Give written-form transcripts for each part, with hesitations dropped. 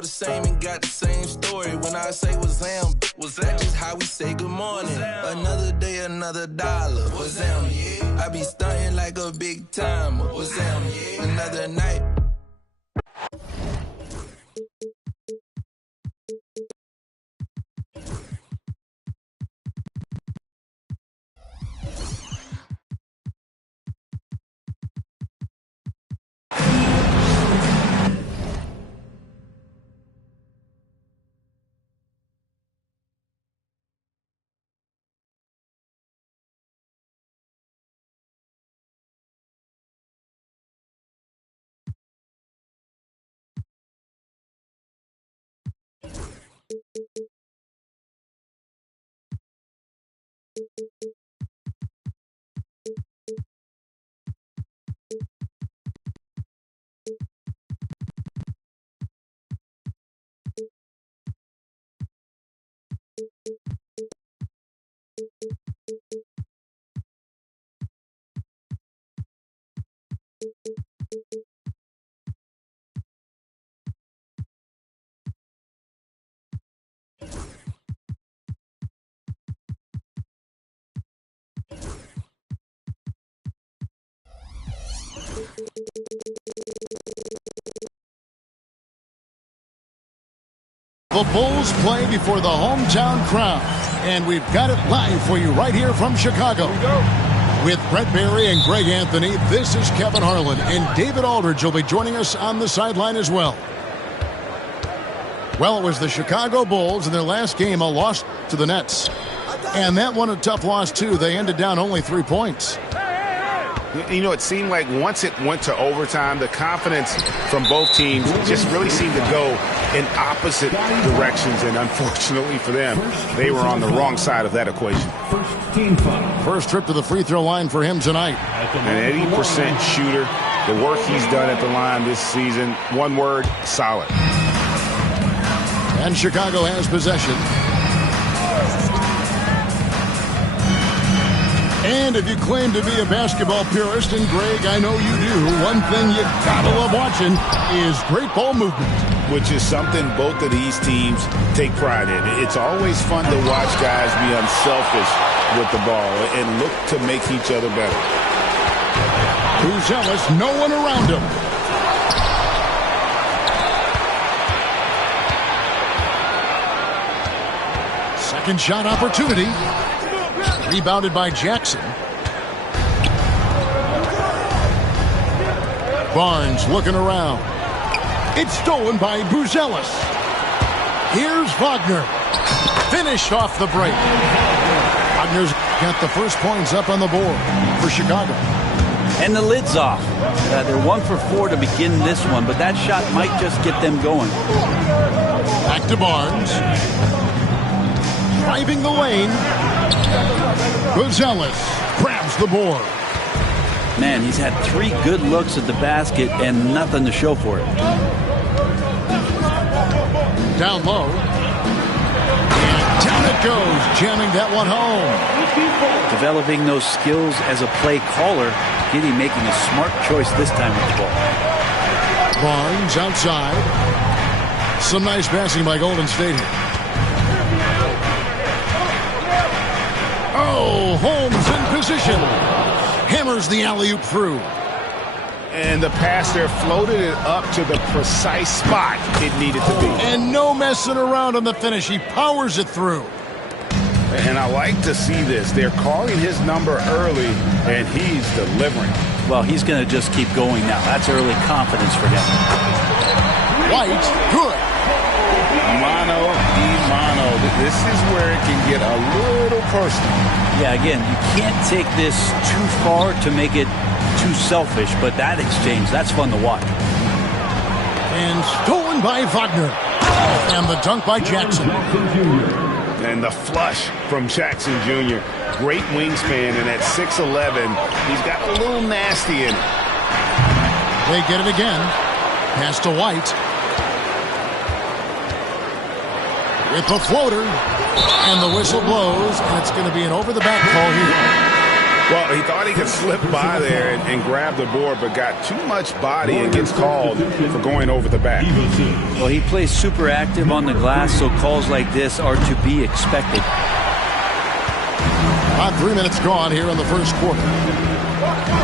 all the same and got the same story. When I say was them, was that just how we say good morning? Another day, another dollar. Was them? I be stunting like a big timer. Was them? Another night. The Bulls play before the hometown crowd, and we've got it live for you right here from Chicago. With Brett Barry and Greg Anthony, this is Kevin Harlan, and David Aldridge will be joining us on the sideline as well. Well, it was the Chicago Bulls in their last game, a loss to the Nets. And that one a tough loss, too. They ended down only 3 points. You know, it seemed like once it went to overtime, the confidence from both teams just really seemed to go in opposite directions. And unfortunately for them, they were on the wrong side of that equation. First trip to the free throw line for him tonight. An 80% shooter. The work he's done at the line this season, one word, solid. And Chicago has possession. And if you claim to be a basketball purist, and Greg, I know you do, one thing you gotta love watching is great ball movement. Which is something both of these teams take pride in. It's always fun to watch guys be unselfish with the ball and look to make each other better. Buzelis, no one around him. Second shot opportunity. Rebounded by Jackson. Barnes looking around. It's stolen by Buzelis. Here's Wagner. Finished off the break. Wagner's got the first points up on the board for Chicago. And the lid's off. They're 1 for 4 to begin this one, but that shot might just get them going. Back to Barnes. Driving the lane. Buzelis grabs the board. Man, he's had 3 good looks at the basket and nothing to show for it. Down low. And down it goes, jamming that one home. Developing those skills as a play caller, Giddey making a smart choice this time with the ball. Barnes outside. Some nice passing by Golden State here. Oh, Holmes in position. Hammers the alley-oop through. And the pass there floated it up to the precise spot it needed to be. And no messing around on the finish. He powers it through. And I like to see this. They're calling his number early, and he's delivering. Well, he's going to just keep going now. That's early confidence for him. White, good. Mano a mano. This is where it can get a little personal. Yeah, again, you can't take this too far to make it too selfish, but that exchange, that's fun to watch. And stolen by Wagner. And the dunk by Jackson. And the flush from Jackson Jr. Great wingspan, and at 6'11", he's got a little nasty in it. They get it again. Pass to White. With the floater. And the whistle blows, and it's going to be an over-the-back call here. Well, he thought he could slip by there and grab the board, but got too much body and gets called for going over the back. Well, he plays super active on the glass, so calls like this are to be expected. About 3 minutes gone here in the first quarter.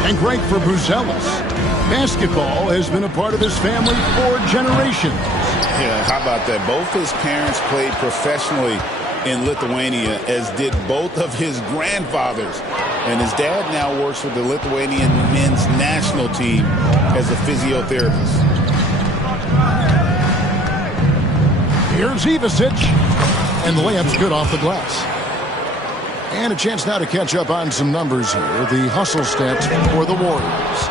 And great for Buzelis. Basketball has been a part of his family for generations. Yeah, how about that? Both his parents played professionally in Lithuania, as did both of his grandfathers. And his dad now works with the Lithuanian men's national team as a physiotherapist. Here's Ivicic. And the layup's good off the glass. And a chance now to catch up on some numbers here. The hustle stats for the Warriors.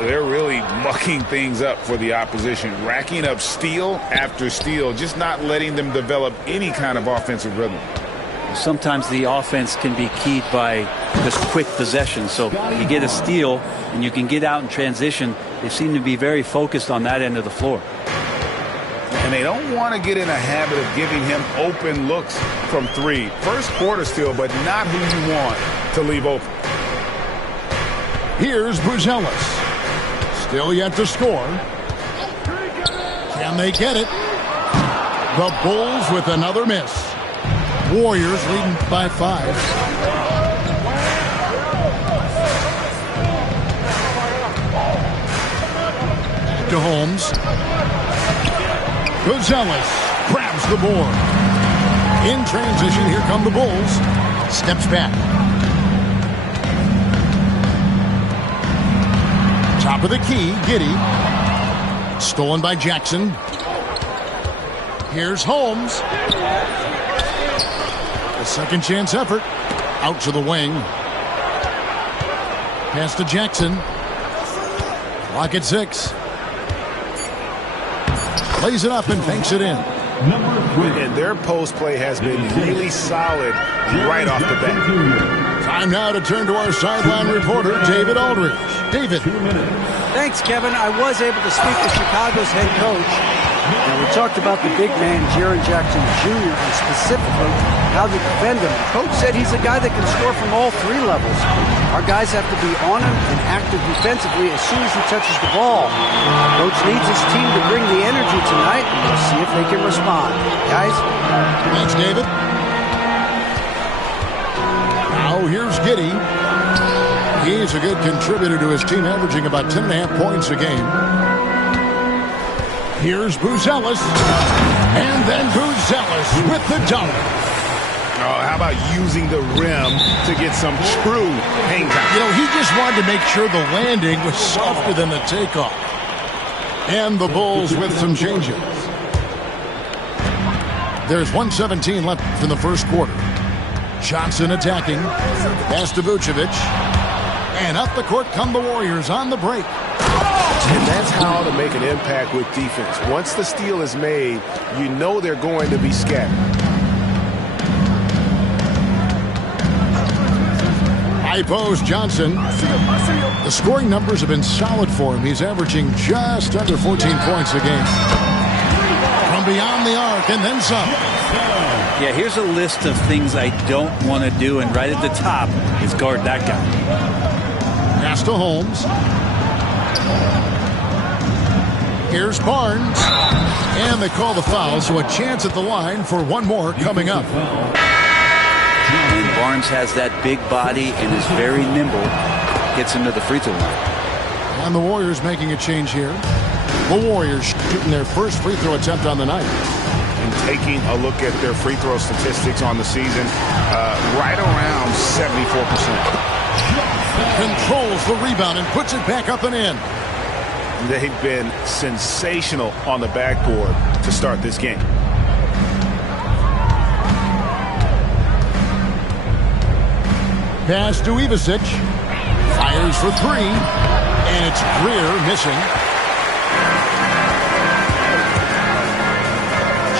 They're really mucking things up for the opposition, racking up steal after steal, just not letting them develop any kind of offensive rhythm. Sometimes the offense can be keyed by just quick possession. So you get a steal and you can get out in transition. They seem to be very focused on that end of the floor. And they don't want to get in a habit of giving him open looks from three. First quarter steal, but not who you want to leave open. Here's Buzelis. Still yet to score. Can they get it? The Bulls with another miss. Warriors leading by 5. To Holmes. Buzelis grabs the board. In transition, here come the Bulls. Steps back. Top of the key, Giddey. Stolen by Jackson. Here's Holmes. A second chance effort. Out to the wing. Pass to Jackson. Clock at 6. Plays it up and banks it in. And their post play has been really solid right off the bat. Time now to turn to our sideline reporter, David Aldridge. David. Thanks, Kevin. I was able to speak to Chicago's head coach. And we talked about the big man, Jaren Jackson Jr., and specifically how to defend him. Coach said he's a guy that can score from all 3 levels. Our guys have to be on him and active defensively as soon as he touches the ball. Coach needs his team to bring the energy tonight, and we'll see if they can respond. Guys? Thanks, David. Now here's Giddey. He's a good contributor to his team, averaging about 10.5 points a game. Here's Buzelis. And then Buzelis with the dunk. Oh, how about using the rim to get some true hang time? You know, he just wanted to make sure the landing was softer than the takeoff. And the Bulls with some changes. There's 1:17 left in the first quarter. Johnson attacking. Pass to Vucevic. And up the court come the Warriors on the break. And that's how to make an impact with defense. Once the steal is made, you know they're going to be scattered. High post Johnson. The scoring numbers have been solid for him. He's averaging just under 14 points a game. From beyond the arc and then some. Yeah, here's a list of things I don't want to do, and right at the top is guard that guy. Pass to Holmes. Here's Barnes. And they call the foul, so a chance at the line for one more coming up. And Barnes has that big body and is very nimble. Gets him to the free throw line. And the Warriors making a change here. The Warriors shooting their first free throw attempt on the night. And taking a look at their free throw statistics on the season, right around 74%. Controls the rebound and puts it back up and in. They've been sensational on the backboard to start this game. Pass to Ivicic. Fires for 3. And it's Greer missing.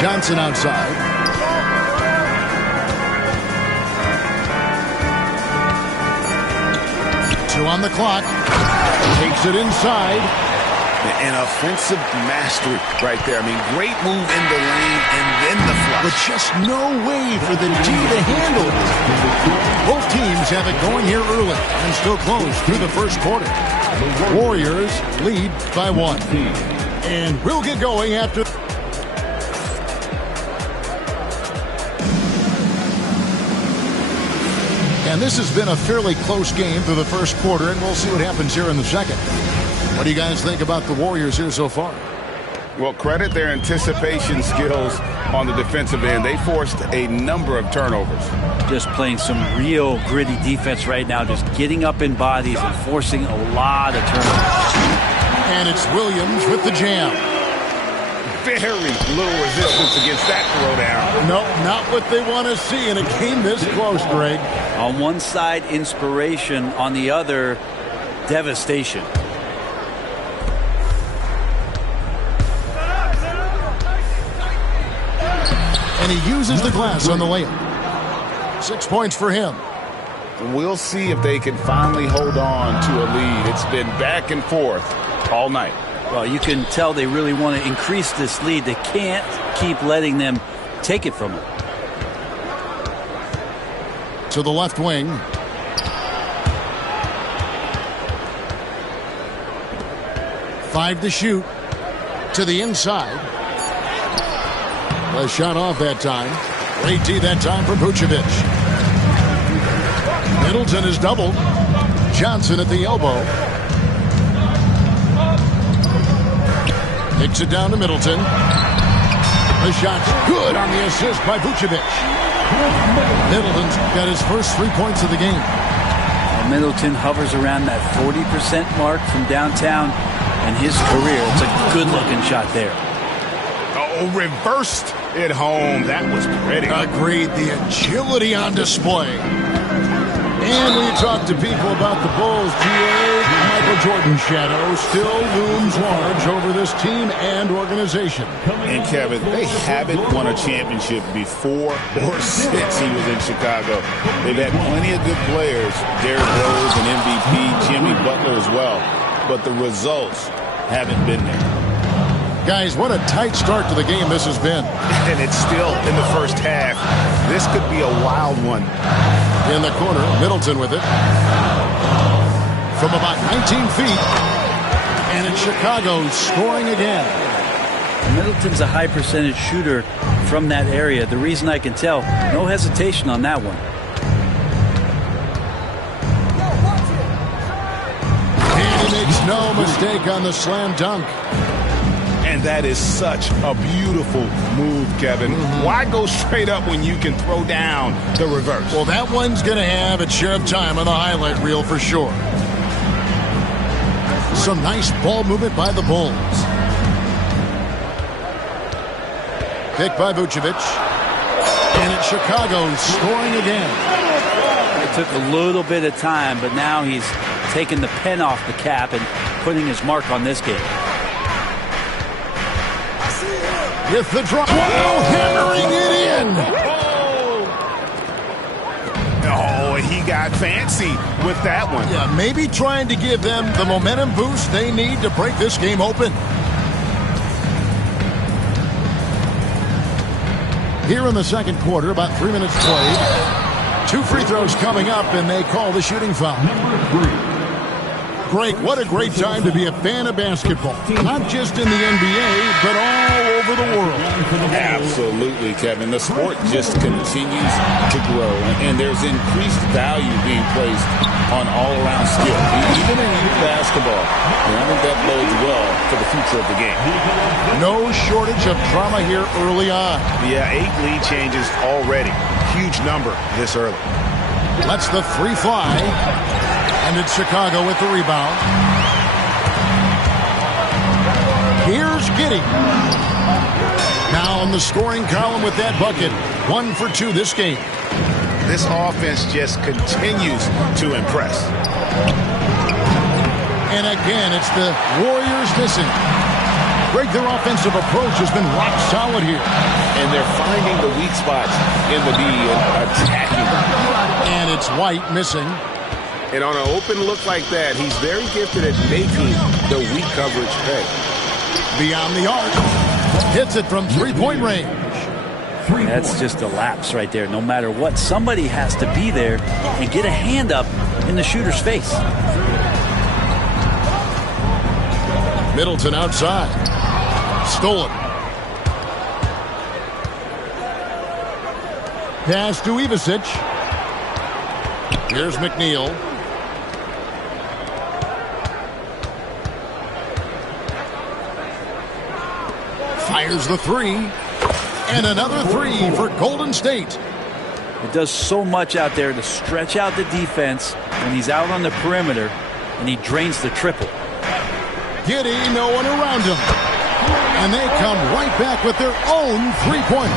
Johnson outside. Two on the clock. Takes it inside. An offensive mastery right there. I mean, great move in the lane and then the flush. But just no way for the D to handle it. Both teams have it going here early and still close through the first quarter. Warriors lead by 1. And we'll get going after... And this has been a fairly close game through the first quarter, and we'll see what happens here in the second. What do you guys think about the Warriors here so far? Well, credit their anticipation skills on the defensive end. They forced a number of turnovers. Just playing some real gritty defense right now, just getting up in bodies and forcing a lot of turnovers. And it's Williams with the jam. Very little resistance against that throwdown. No, not what they want to see in a game this close, Greg. On one side, inspiration. On the other, devastation. And he uses the glass on the layup. 6 points for him. We'll see if they can finally hold on to a lead. It's been back and forth all night. Well, you can tell they really want to increase this lead. They can't keep letting them take it from them. To the left wing. Five to shoot. To the inside. A shot off that time. Great D that time from Vucevic. Middleton is doubled. Johnson at the elbow. Kicks it down to Middleton. The shot's good on the assist by Vucevic. Middleton's got his first 3 points of the game. Well, Middleton hovers around that 40% mark from downtown in his career. It's a good-looking shot there. Oh, reversed it home. That was pretty. Agreed. The agility on display. And when you talk to people about the Bulls, Michael Jordan's shadow still looms large over this team and organization. And Kevin, they haven't won a championship before or since he was in Chicago. They've had plenty of good players, Derrick Rose and MVP, Jimmy Butler as well, but the results haven't been there. Guys, what a tight start to the game this has been. And it's still in the first half. This could be a wild one. In the corner, Middleton with it. From about 19 feet. And it's Chicago scoring again. Middleton's a high percentage shooter from that area. The reason I can tell, no hesitation on that one. And he makes no mistake on the slam dunk. And that is such a beautiful move, Kevin. Why go straight up when you can throw down the reverse? Well, that one's going to have its share of time on the highlight reel for sure. Some nice ball movement by the Bulls. Pick by Vucevic. And it's Chicago scoring again. It took a little bit of time, but now he's taking the pen off the cap and putting his mark on this game. With the drop. Wow, hammering it in. Oh, he got fancy with that one. Yeah, maybe trying to give them the momentum boost they need to break this game open. Here in the second quarter, about 3 minutes played. 2 free throws coming up, and they call the shooting foul. Greg, what a great time to be a fan of basketball. Not just in the NBA, but all over the world. Absolutely, Kevin. The sport just continues to grow, and there's increased value being placed on all-around skill, even in youth basketball. And I think that bodes well for the future of the game. No shortage of drama here early on. Yeah, 8 lead changes already. Huge number this early. Lets the three fly. And it's Chicago with the rebound. Here's Giddey. Now on the scoring column with that bucket. 1 for 2 this game. This offense just continues to impress. And again, it's the Warriors missing. Greg, their offensive approach has been rock solid here. And they're finding the weak spots in the D and attacking them. And it's White missing. And on an open look like that, he's very gifted at making the weak coverage pay. Beyond the arc. Hits it from three-point range. That's just a lapse right there. No matter what, somebody has to be there and get a hand up in the shooter's face. Middleton outside. Stolen. Pass to Ivicic. Here's McNeil. Fires the three. And another three for Golden State. It does so much out there to stretch out the defense when he's out on the perimeter, and he drains the triple. Giddey, no one around him. And they come right back with their own three-pointer.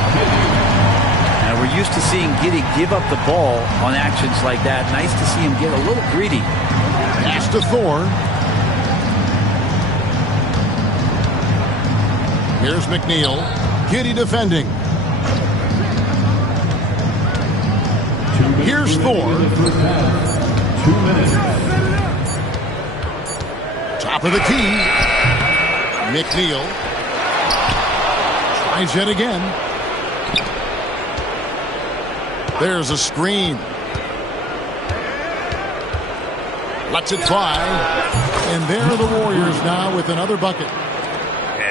Now, we're used to seeing Giddey give up the ball on actions like that. Nice to see him get a little greedy. Pass to Thor. Here's McNeil. Giddey defending. Here's Thor. 2 minutes. Top of the key. McNeil. Tries yet again. There's a screen. Lets it fly. And there are the Warriors now with another bucket.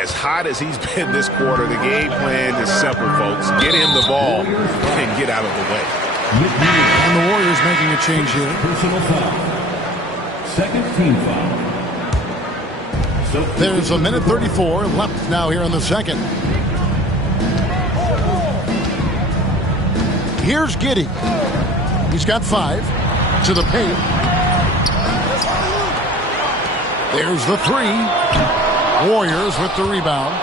As hot as he's been this quarter, the game plan is simple, folks. Get him the ball and get out of the way. And the Warriors making a change here. Personal foul. Second team foul. There's a minute 34 left now here in the second. Here's Giddey. He's got 5 to the paint. There's the three. Warriors with the rebound.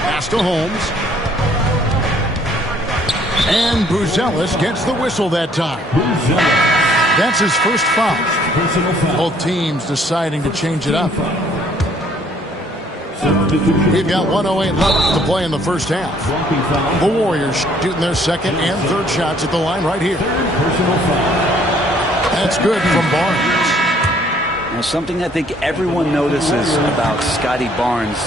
Pass to Holmes. And Buzelis gets the whistle that time. That's his first foul. Both teams deciding to change it up. We've got 1:08 left to play in the first half. The Warriors shooting their second and third shots at the line right here. That's good from Barnes. Now, something I think everyone notices about Scotty Barnes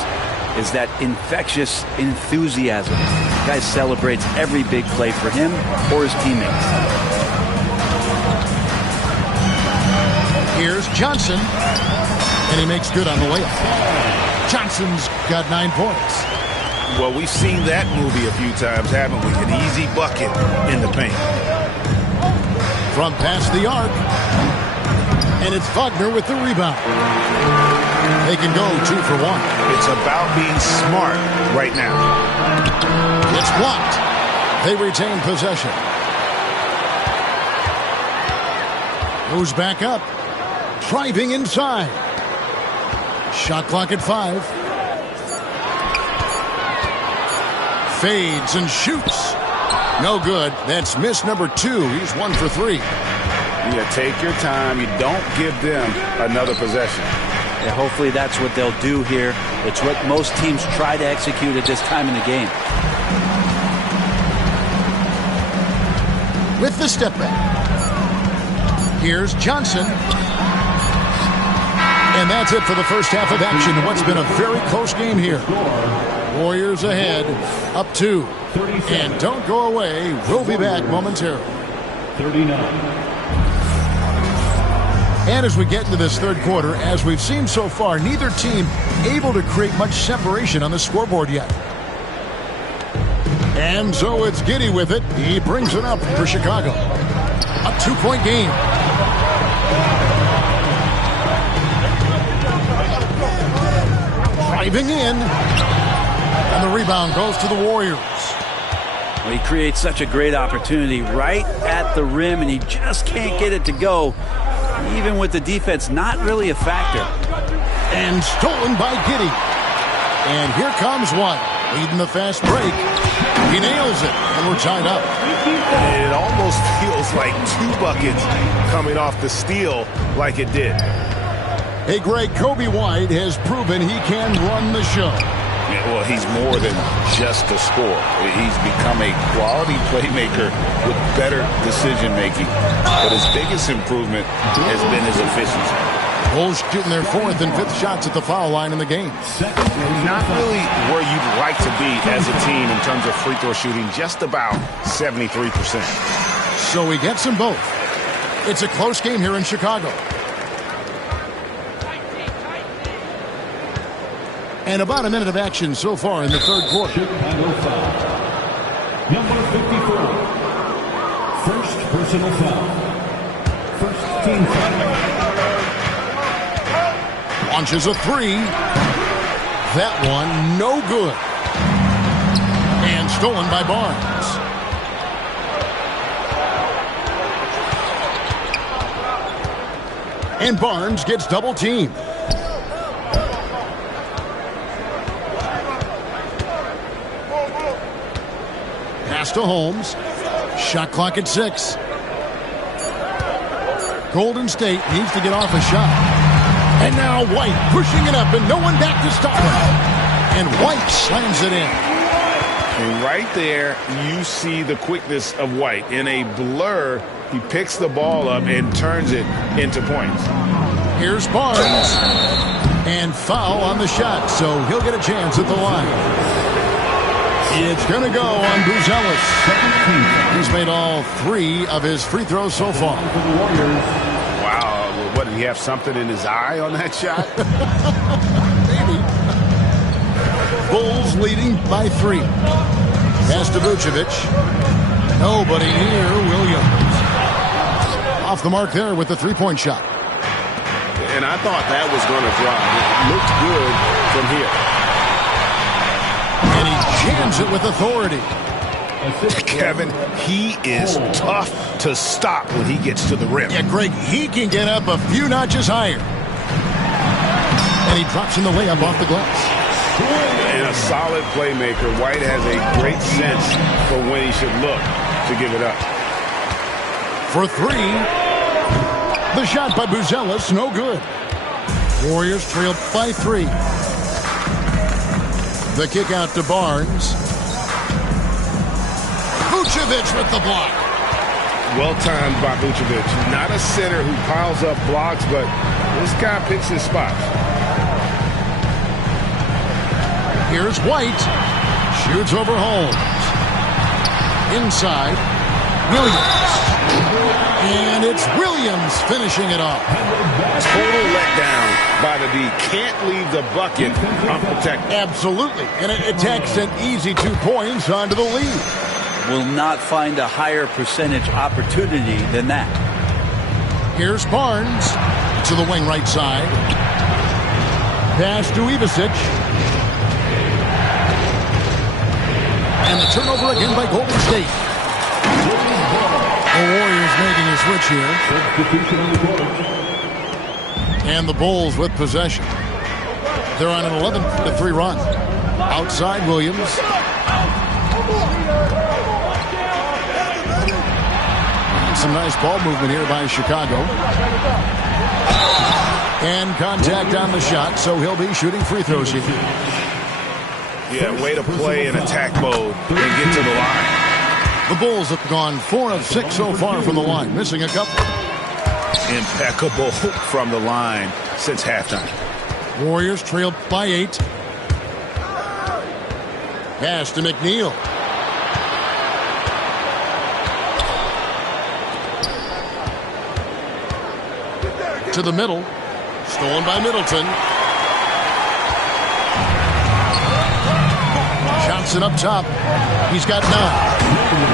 is that infectious enthusiasm. The guy celebrates every big play for him or his teammates. Here's Johnson. And he makes good on the layup. Johnson's got 9 points. Well, we've seen that movie a few times, haven't we? An easy bucket in the paint. From past the arc. And it's Wagner with the rebound. They can go 2 for 1. It's about being smart right now. It's blocked. They retain possession. Moves back up. Driving inside. Shot clock at 5. Fades and shoots. No good. That's miss number 2. He's 1 for 3. Yeah, take your time. You don't give them another possession. Yeah, hopefully that's what they'll do here. It's what most teams try to execute at this time in the game. With the step back. Here's Johnson. And that's it for the first half of action. What's been a very close game here. Warriors ahead, up 2. And don't go away. We'll be back momentarily. 39. And as we get into this third quarter, as we've seen so far, neither team able to create much separation on the scoreboard yet. And so it's Giddey with it. He brings it up for Chicago. A 2-point game. Driving in. And the rebound goes to the Warriors. Well, he creates such a great opportunity right at the rim, and he just can't get it to go, even with the defense not really a factor. And stolen by Giddey. And here comes one. Leading the fast break. He nails it, and we're tied up. It almost feels like 2 buckets coming off the steal like it did. Hey, Greg, Kobe White has proven he can run the show. Well, he's more than just a scorer. He's become a quality playmaker with better decision-making. But his biggest improvement has been his efficiency. Bulls shooting their 4th and 5th shots at the foul line in the game. Not really where you'd like to be as a team in terms of free throw shooting, just about 73%. So he gets them both. It's a close game here in Chicago. And about a minute of action so far in the third quarter. Chicago foul. Number 54. First personal foul. First team foul. Launches a 3. That one no good. And stolen by Barnes. And Barnes gets double teamed. Pass to Holmes. Shot clock at 6. Golden State needs to get off a shot. And now White pushing it up and no one back to stop him. And White slams it in. And right there, you see the quickness of White. In a blur, he picks the ball up and turns it into points. Here's Barnes. And foul on the shot, so he'll get a chance at the line. It's going to go on Buzelis. He's made all 3 of his free throws so far. Wow, what, did he have something in his eye on that shot? Maybe. Bulls leading by 3. Pass to Vucevic. Nobody near Williams. Off the mark there with the 3-point shot. And I thought that was going to drop. It looked good from here. And he jams it with authority. Kevin, he is tough to stop when he gets to the rim. Yeah, Greg, he can get up a few notches higher. And he drops in the layup off the glass. And a solid playmaker. White has a great sense for when he should look to give it up. For 3. The shot by Buzelis, no good. Warriors trailed by 3. The kick out to Barnes. Vucevic with the block. Well timed by Vucevic. Not a center who piles up blocks, but this guy picks his spots. Here's White. Shoots over Holmes. Inside. Williams. And it's Williams finishing it off. Total letdown by the D. Can't leave the bucket unprotected. Absolutely. And it takes an easy 2 points onto the lead. Will not find a higher percentage opportunity than that. Here's Barnes to the wing right side. Pass to Ivisic. And the turnover again by Golden State. The Warriors making a switch here. And the Bulls with possession. They're on an 11-3 run. Outside Williams. Some nice ball movement here by Chicago. And contact on the shot, so he'll be shooting free throws here. Yeah, way to play in attack mode and get to the line. The Bulls have gone 4 of 6 so far from the line, missing a couple. Impeccable from the line since halftime. Warriors trailed by 8. Pass to McNeil. To the middle. Stolen by Middleton. Johnson up top. He's got 9.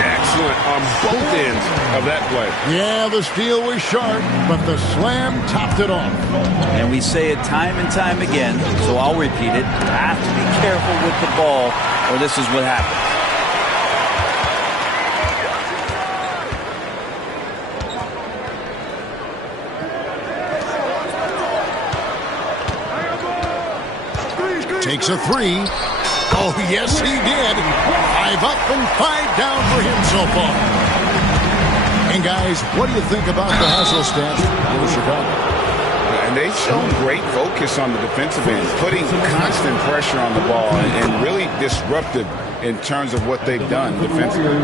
Excellent on both ends of that play. Yeah, the steal was sharp, but the slam topped it off. And we say it time and time again, so I'll repeat it. You have to be careful with the ball, or this is what happens. Takes a 3. Oh, yes, he did. 5 up and 5 down for him so far. And, guys, what do you think about the hustle stats for Chicago? And they've shown great focus on the defensive end, putting constant pressure on the ball and really disruptive in terms of what they've done defensively.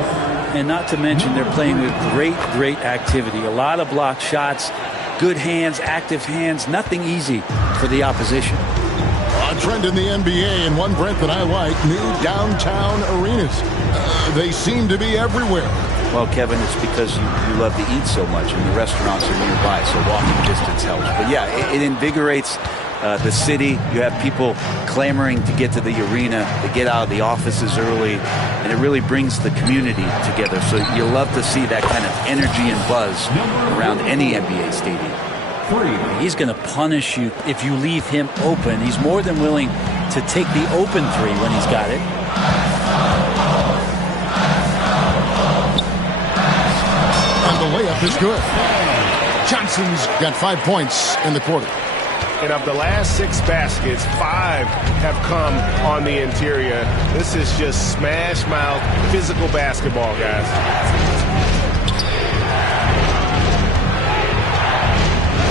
And not to mention they're playing with great activity. A lot of blocked shots, good hands, active hands, nothing easy for the opposition. A trend in the NBA, and one, Brent, that I like, new downtown arenas. They seem to be everywhere. Well, Kevin, it's because you love to eat so much and the restaurants are nearby, so walking distance helps. But yeah, it invigorates the city. You have people clamoring to get to the arena, to get out of the offices early, and it really brings the community together. So you love to see that kind of energy and buzz around any NBA stadium. He's going to punish you if you leave him open. He's more than willing to take the open three when he's got it. And the layup is good. Johnson's got 5 points in the quarter. And of the last 6 baskets, 5 have come on the interior. This is just smash mouth physical basketball, guys.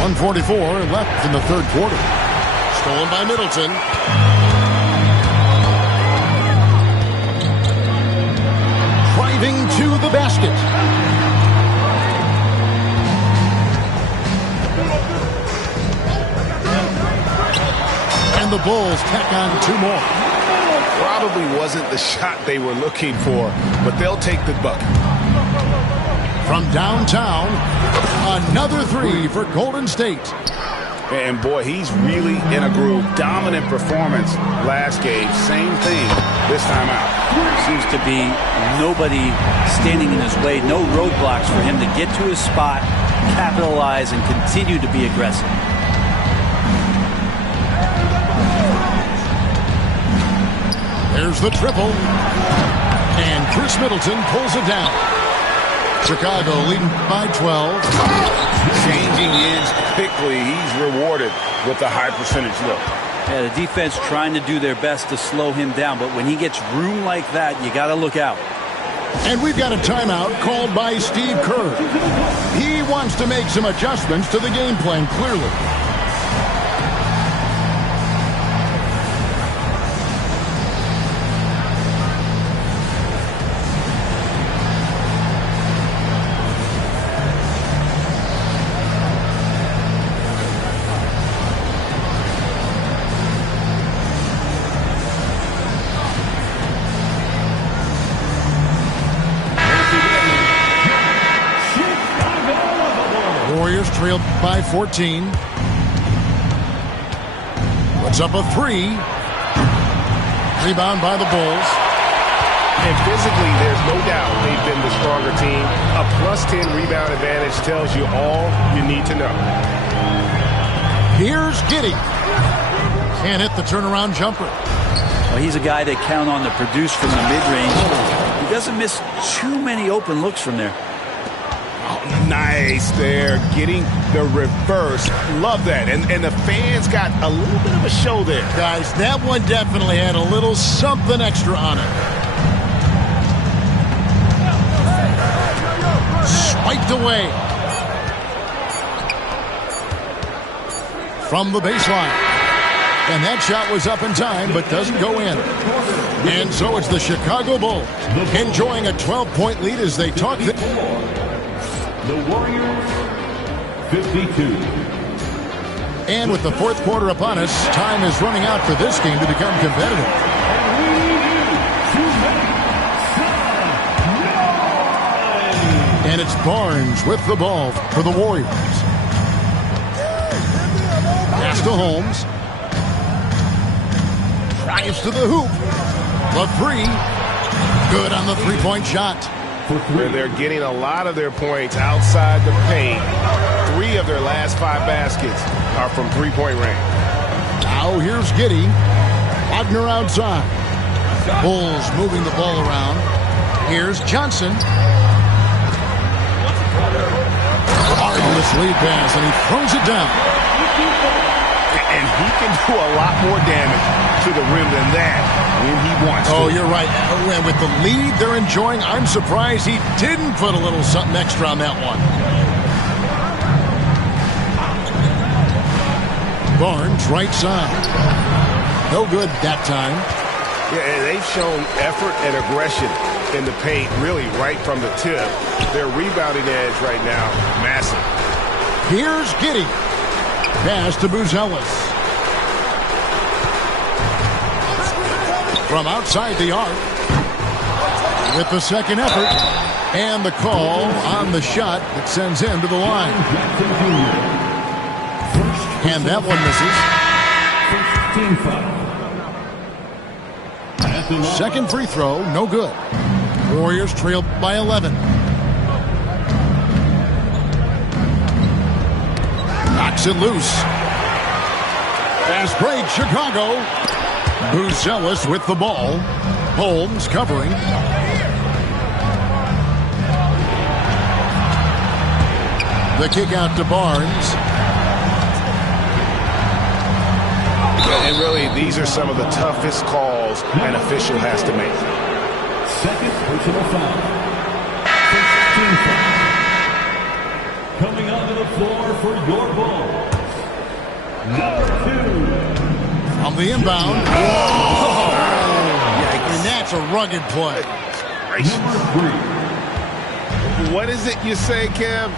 1:44 left in the third quarter. Stolen by Middleton. Driving to the basket. And the Bulls tack on 2 more. Probably wasn't the shot they were looking for, but they'll take the bucket. From downtown, another 3 for Golden State. And boy, he's really in a groove. Dominant performance last game. Same thing this time out. Seems to be nobody standing in his way. No roadblocks for him to get to his spot, capitalize, and continue to be aggressive. There's the triple. And Chris Middleton pulls it down. Chicago leading by 12. Changing ends quickly. He's rewarded with a high percentage look. Yeah, the defense trying to do their best to slow him down, but when he gets room like that, you got to look out. And we've got a timeout called by Steve Kerr. He wants to make some adjustments to the game plan, clearly. Warriors trailed by 14. Puts up a 3. Rebound by the Bulls. And physically, there's no doubt they've been the stronger team. A +10 rebound advantage tells you all you need to know. Here's Giddey. Can't hit the turnaround jumper. Well, he's a guy they count on to produce from the mid-range. He doesn't miss too many open looks from there. Oh, nice there, getting the reverse. Love that. And the fans got a little bit of a show there. Guys, that one definitely had a little something extra on it. Swiped away. From the baseline. And that shot was up in time, but doesn't go in. And so it's the Chicago Bulls enjoying a 12-point lead as they talk. The Warriors, 52. And with the fourth quarter upon us, time is running out for this game to become competitive. And it's Barnes with the ball for the Warriors. Pass to Holmes. Drives to the hoop. The 3. Good on the three-point shot. Where they're getting a lot of their points outside the paint. 3 of their last 5 baskets are from three-point range. Now here's Giddey. Wagner outside. Bulls moving the ball around. Here's Johnson. Marvelous lead pass, and he throws it down. And he can do a lot more damage to the rim than that when he wants to. Oh, you're right. And with the lead they're enjoying, I'm surprised he didn't put a little something extra on that one. Barnes, right side. No good that time. Yeah, and they've shown effort and aggression in the paint, really right from the tip. Their rebounding edge right now, massive. Here's Giddey. Pass to Buzelis. From outside the arc. With the second effort. And the call on the shot that sends him to the line. And that one misses. Second free throw, no good. Warriors trail by 11. Knocks it loose. Fast break, Chicago. Buzelis with the ball. Holmes covering. The kick out to Barnes. And really, these are some of the toughest calls an official has to make. Second personal foul. First team foul. Coming onto the floor for your ball. Number 2. On the inbound. Oh, and that's a rugged play. Number 3. What is it you say, Kev?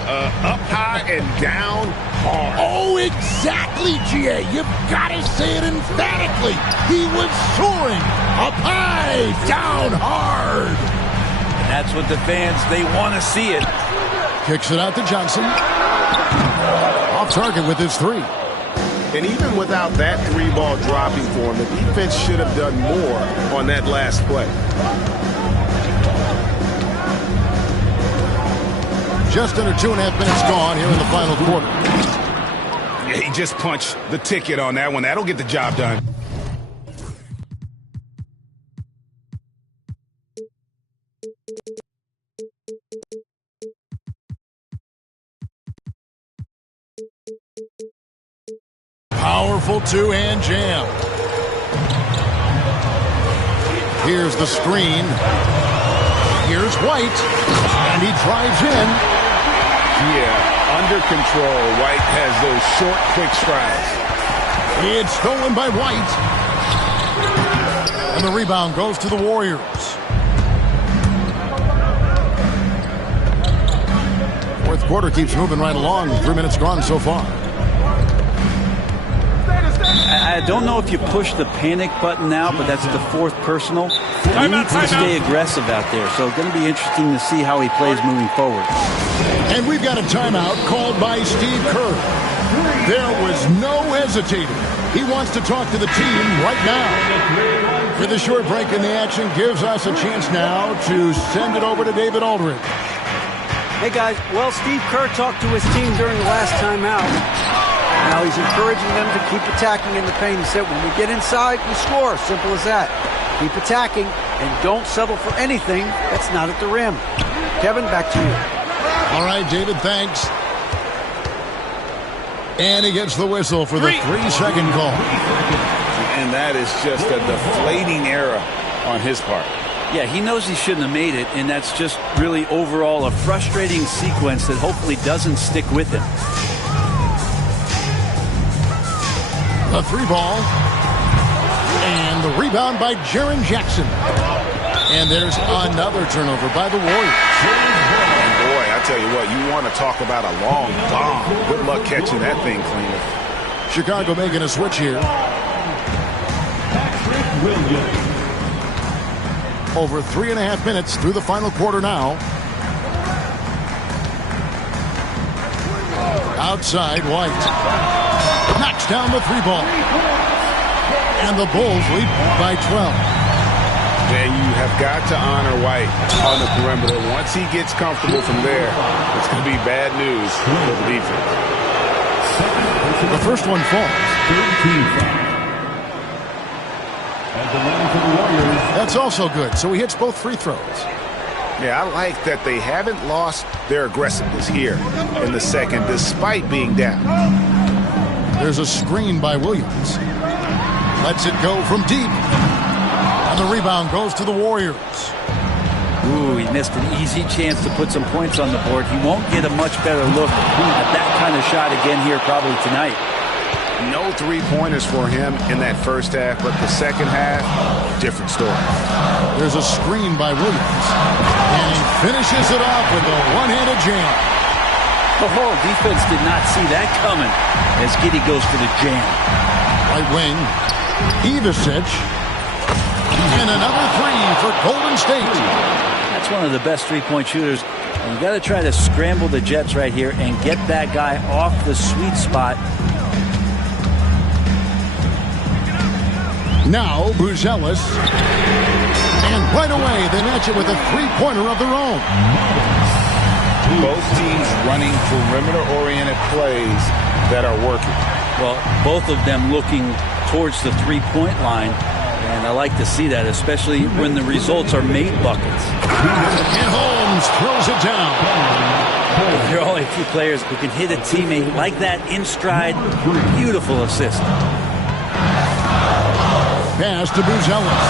Up high and down hard. Oh, exactly, G.A. You've got to say it emphatically. He was soaring up high, down hard. That's what the fans, they want to see it. Kicks it out to Johnson. Off target with his three. And even without that three ball dropping for him, the defense should have done more on that last play. Just under 2.5 minutes gone here in the final quarter. Yeah, he just punched the ticket on that one. That'll get the job done. Powerful two-hand jam. Here's the screen. Here's White. And he drives in. Yeah, under control. White has those short, quick strides. It's stolen by White. And the rebound goes to the Warriors. Fourth quarter keeps moving right along. 3 minutes gone so far. I don't know if you push the panic button now, but that's the fourth personal. He needs to stay aggressive out there, so it's going to be interesting to see how he plays moving forward. And we've got a timeout called by Steve Kerr. There was no hesitating. He wants to talk to the team right now. With a short break in the action, gives us a chance now to send it over to David Aldridge. Hey, guys. Well, Steve Kerr talked to his team during the last timeout. Now he's encouraging them to keep attacking in the paint. He said, when we get inside, we score. Simple as that. Keep attacking and don't settle for anything that's not at the rim. Kevin, back to you. All right, David, thanks. And he gets the whistle for the 3-second call. And that is just a deflating error on his part. Yeah, he knows he shouldn't have made it, and that's just really overall a frustrating sequence that hopefully doesn't stick with him. A three ball. And the rebound by Jaren Jackson. And there's another turnover by the Warriors. And boy, I tell you what, you want to talk about a long bomb. Good luck catching that thing clean. Chicago making a switch here. Patrick Williams. Over 3.5 minutes through the final quarter now. Outside, White. Knocks down the three ball. And the Bulls lead by 12. And you have got to honor White on the perimeter. Once he gets comfortable from there, it's going to be bad news for the defense. The first one falls. At the line for the Warriors. That's also good. So he hits both free throws. Yeah, I like that they haven't lost their aggressiveness here in the second, despite being down. There's a screen by Williams. Lets it go from deep. And the rebound goes to the Warriors. Ooh, he missed an easy chance to put some points on the board. He won't get a much better look at that kind of shot again here probably tonight. No three-pointers for him in that first half, but the second half, different story. There's a screen by Williams, and he finishes it off with a one-handed jam. The whole defense did not see that coming as Giddey goes for the jam. Right wing, Ivicic, and another three for Golden State. That's one of the best three-point shooters. And you got to try to scramble the Jets right here and get that guy off the sweet spot. Now Buzelis, and right away they match it with a three-pointer of their own. Both teams running perimeter-oriented plays that are working. Well, both of them looking towards the three-point line, and I like to see that, especially when the results are made buckets. And Holmes throws it down. There are only a few players who can hit a teammate like that in stride. Beautiful assist. Pass to Buzelis.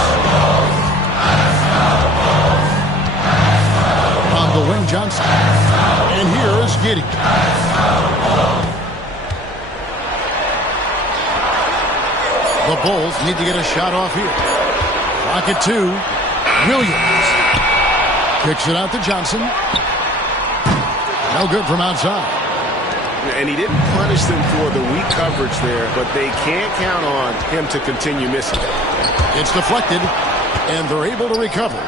On the wing, Johnson. And here is Giddey. The Bulls need to get a shot off here. Clock at 2. Williams. Kicks it out to Johnson. No good from outside. And he didn't punish them for the weak coverage there, but they can't count on him to continue missing. It's deflected, and they're able to recover.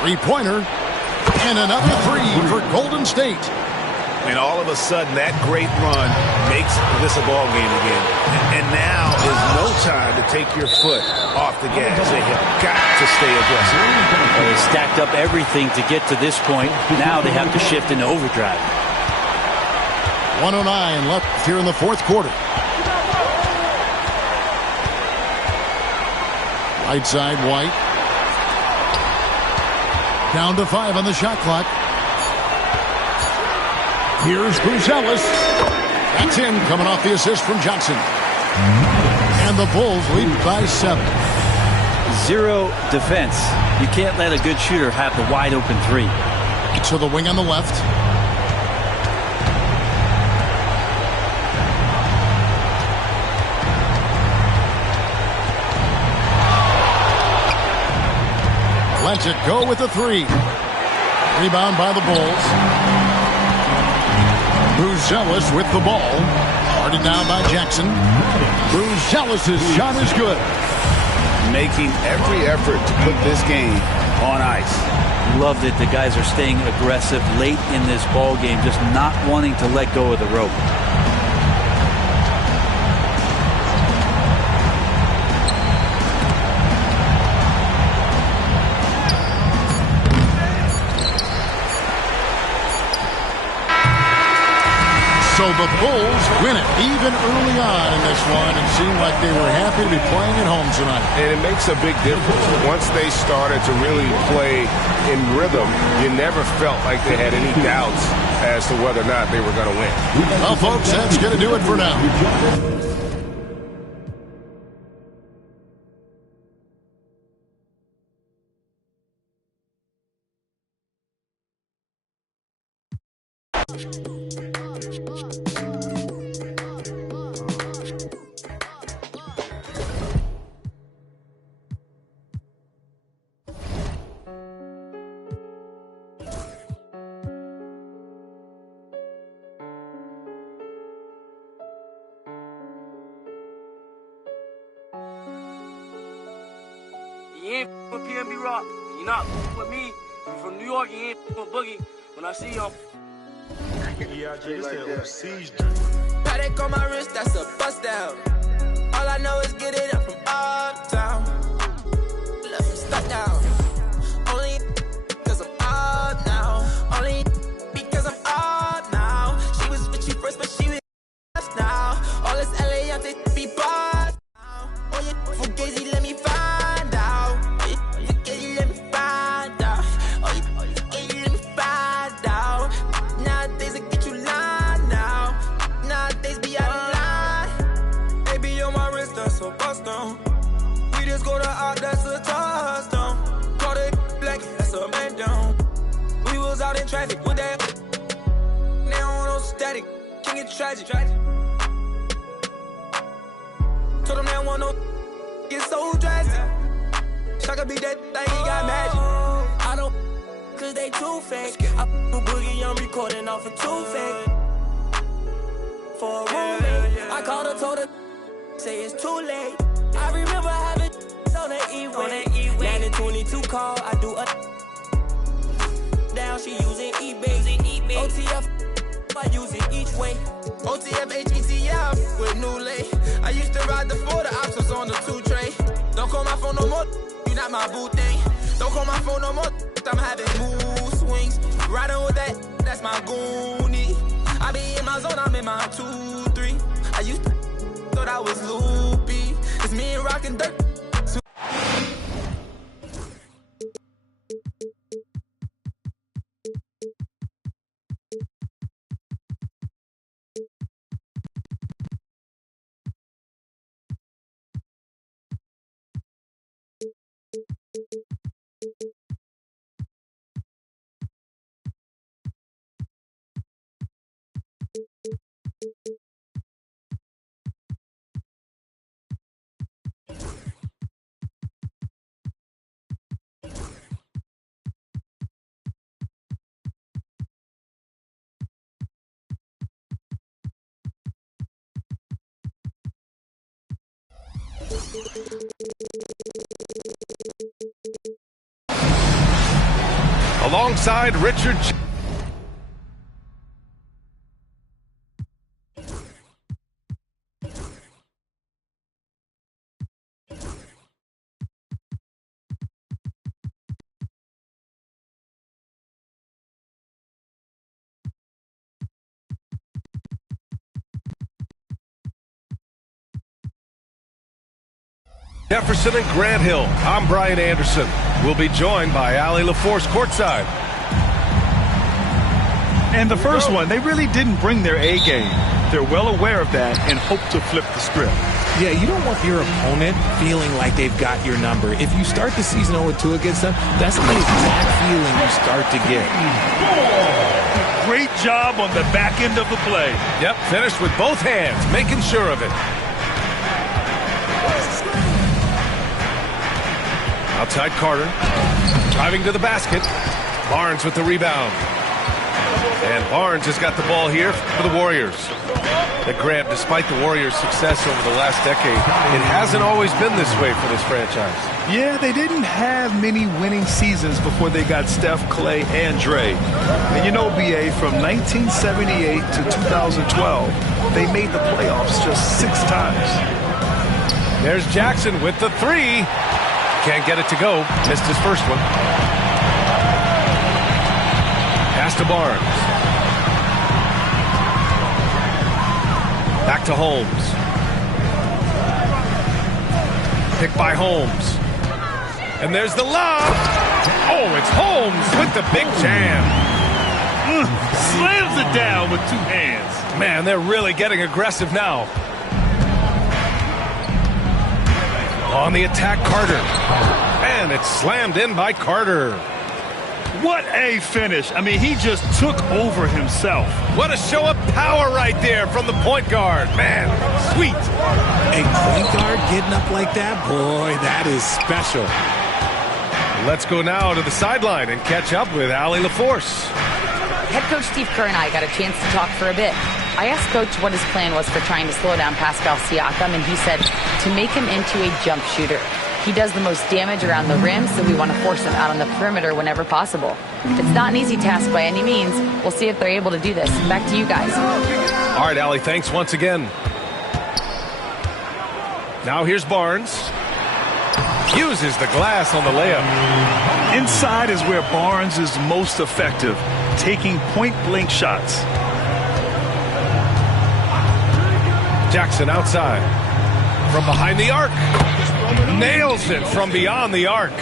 Three-pointer, and another three for Golden State. And all of a sudden, that great run makes this a ball game again. And now is no time to take your foot off the gas. They have got to stay aggressive. Well, they stacked up everything to get to this point. Now they have to shift into overdrive. 1:09 left here in the fourth quarter. Right side, White. Down to 5 on the shot clock. Here's Buzelis. That's in, coming off the assist from Johnson. And the Bulls lead by 7. Zero defense. You can't let a good shooter have the wide open three. To the wing on the left. Lets it go with the three. Rebound by the Bulls. Buzelis with the ball. Guarded down by Jackson. Buzelis' shot is good. Making every effort to put this game on ice. Love that the guys are staying aggressive late in this ball game, just not wanting to let go of the rope. So the Bulls win it even early on in this one and seemed like they were happy to be playing at home tonight. And it makes a big difference. Once they started to really play in rhythm, you never felt like they had any doubts as to whether or not they were going to win. Well, folks, that's going to do it for now. You ain't with PNB Rock. You're not with me. You from New York. You ain't with Boogie. When I see you, Paddock on my wrist, that's a bust down. All I know is get it up from uptown. Left me stuck down. Only because I'm up now. Only because I'm up now. She was with you first, but she was now. All this LA, I'm taking be boss now. Oh, yeah, Fugazi, let me find out. Oh, yeah, Fugazi, let me find out. Oh, yeah, Fugazi, let me find out. Nowadays, I get you lying now. Nowadays, be out of line. baby on my wrist, that's a bust down. We just go to out, that's a touchdown. Call it black, that's a man down. We was out in traffic with that. Now on no static. King get tragic. Told them they don't want no get so drastic. Shaka be that thing, he got magic. I don't cause they too fake. I boogie, I'm recording off of too fake. For a roommate, I called her, told her, say it's too late. I remember having on that E-way. 922 call, I do a down, she using eBay. OTF, I use it each way. OTF, HETF, with new lay. I used to ride the 4, the ops was on the 2 tray. Don't call my phone no more, you not my boo thing. Don't call my phone no more, I'm having mood swings. Riding with that, that's my goonie. I be in my zone, I'm in my 2-3. I used to thought I was loopy. It's me and Rockin' Dirt. Alongside Richard. Jefferson and Grant Hill. I'm Brian Anderson. We'll be joined by Allie LaForce courtside. And the first one, they really didn't bring their A game. They're well aware of that and hope to flip the script. Yeah, you don't want your opponent feeling like they've got your number. If you start the season 0-2 against them, that's the exact feeling you start to get. Great job on the back end of the play. Yep, finished with both hands, making sure of it. Outside Carter, driving to the basket. Barnes with the rebound. And Barnes has got the ball here for the Warriors. But Grant, despite the Warriors' success over the last decade, it hasn't always been this way for this franchise. Yeah, they didn't have many winning seasons before they got Steph, Clay, and Dre. And you know, BA, from 1978 to 2012, they made the playoffs just 6 times. There's Jackson with the 3. Can't get it to go. Missed his first one. Pass to Barnes. Back to Holmes. Picked by Holmes. And there's the lob. Oh, it's Holmes with the big jam. Slams it down with 2 hands. Man, they're really getting aggressive now. On the attack, Carter. And it's slammed in by Carter. What a finish. I mean, he just took over himself. What a show of power right there from the point guard. Man, sweet. A point guard getting up like that, boy, that is special. Let's go now to the sideline and catch up with Allie LaForce. Head coach Steve Kerr and I got a chance to talk for a bit. I asked Coach what his plan was for trying to slow down Pascal Siakam, and he said to make him into a jump shooter. He does the most damage around the rim, so we want to force him out on the perimeter whenever possible. It's not an easy task by any means. We'll see if they're able to do this. Back to you guys. All right, Allie, thanks once again. Now here's Barnes. Uses the glass on the layup. Inside is where Barnes is most effective, taking point-blank shots. Jackson outside. From behind the arc. Nails it from beyond the arc.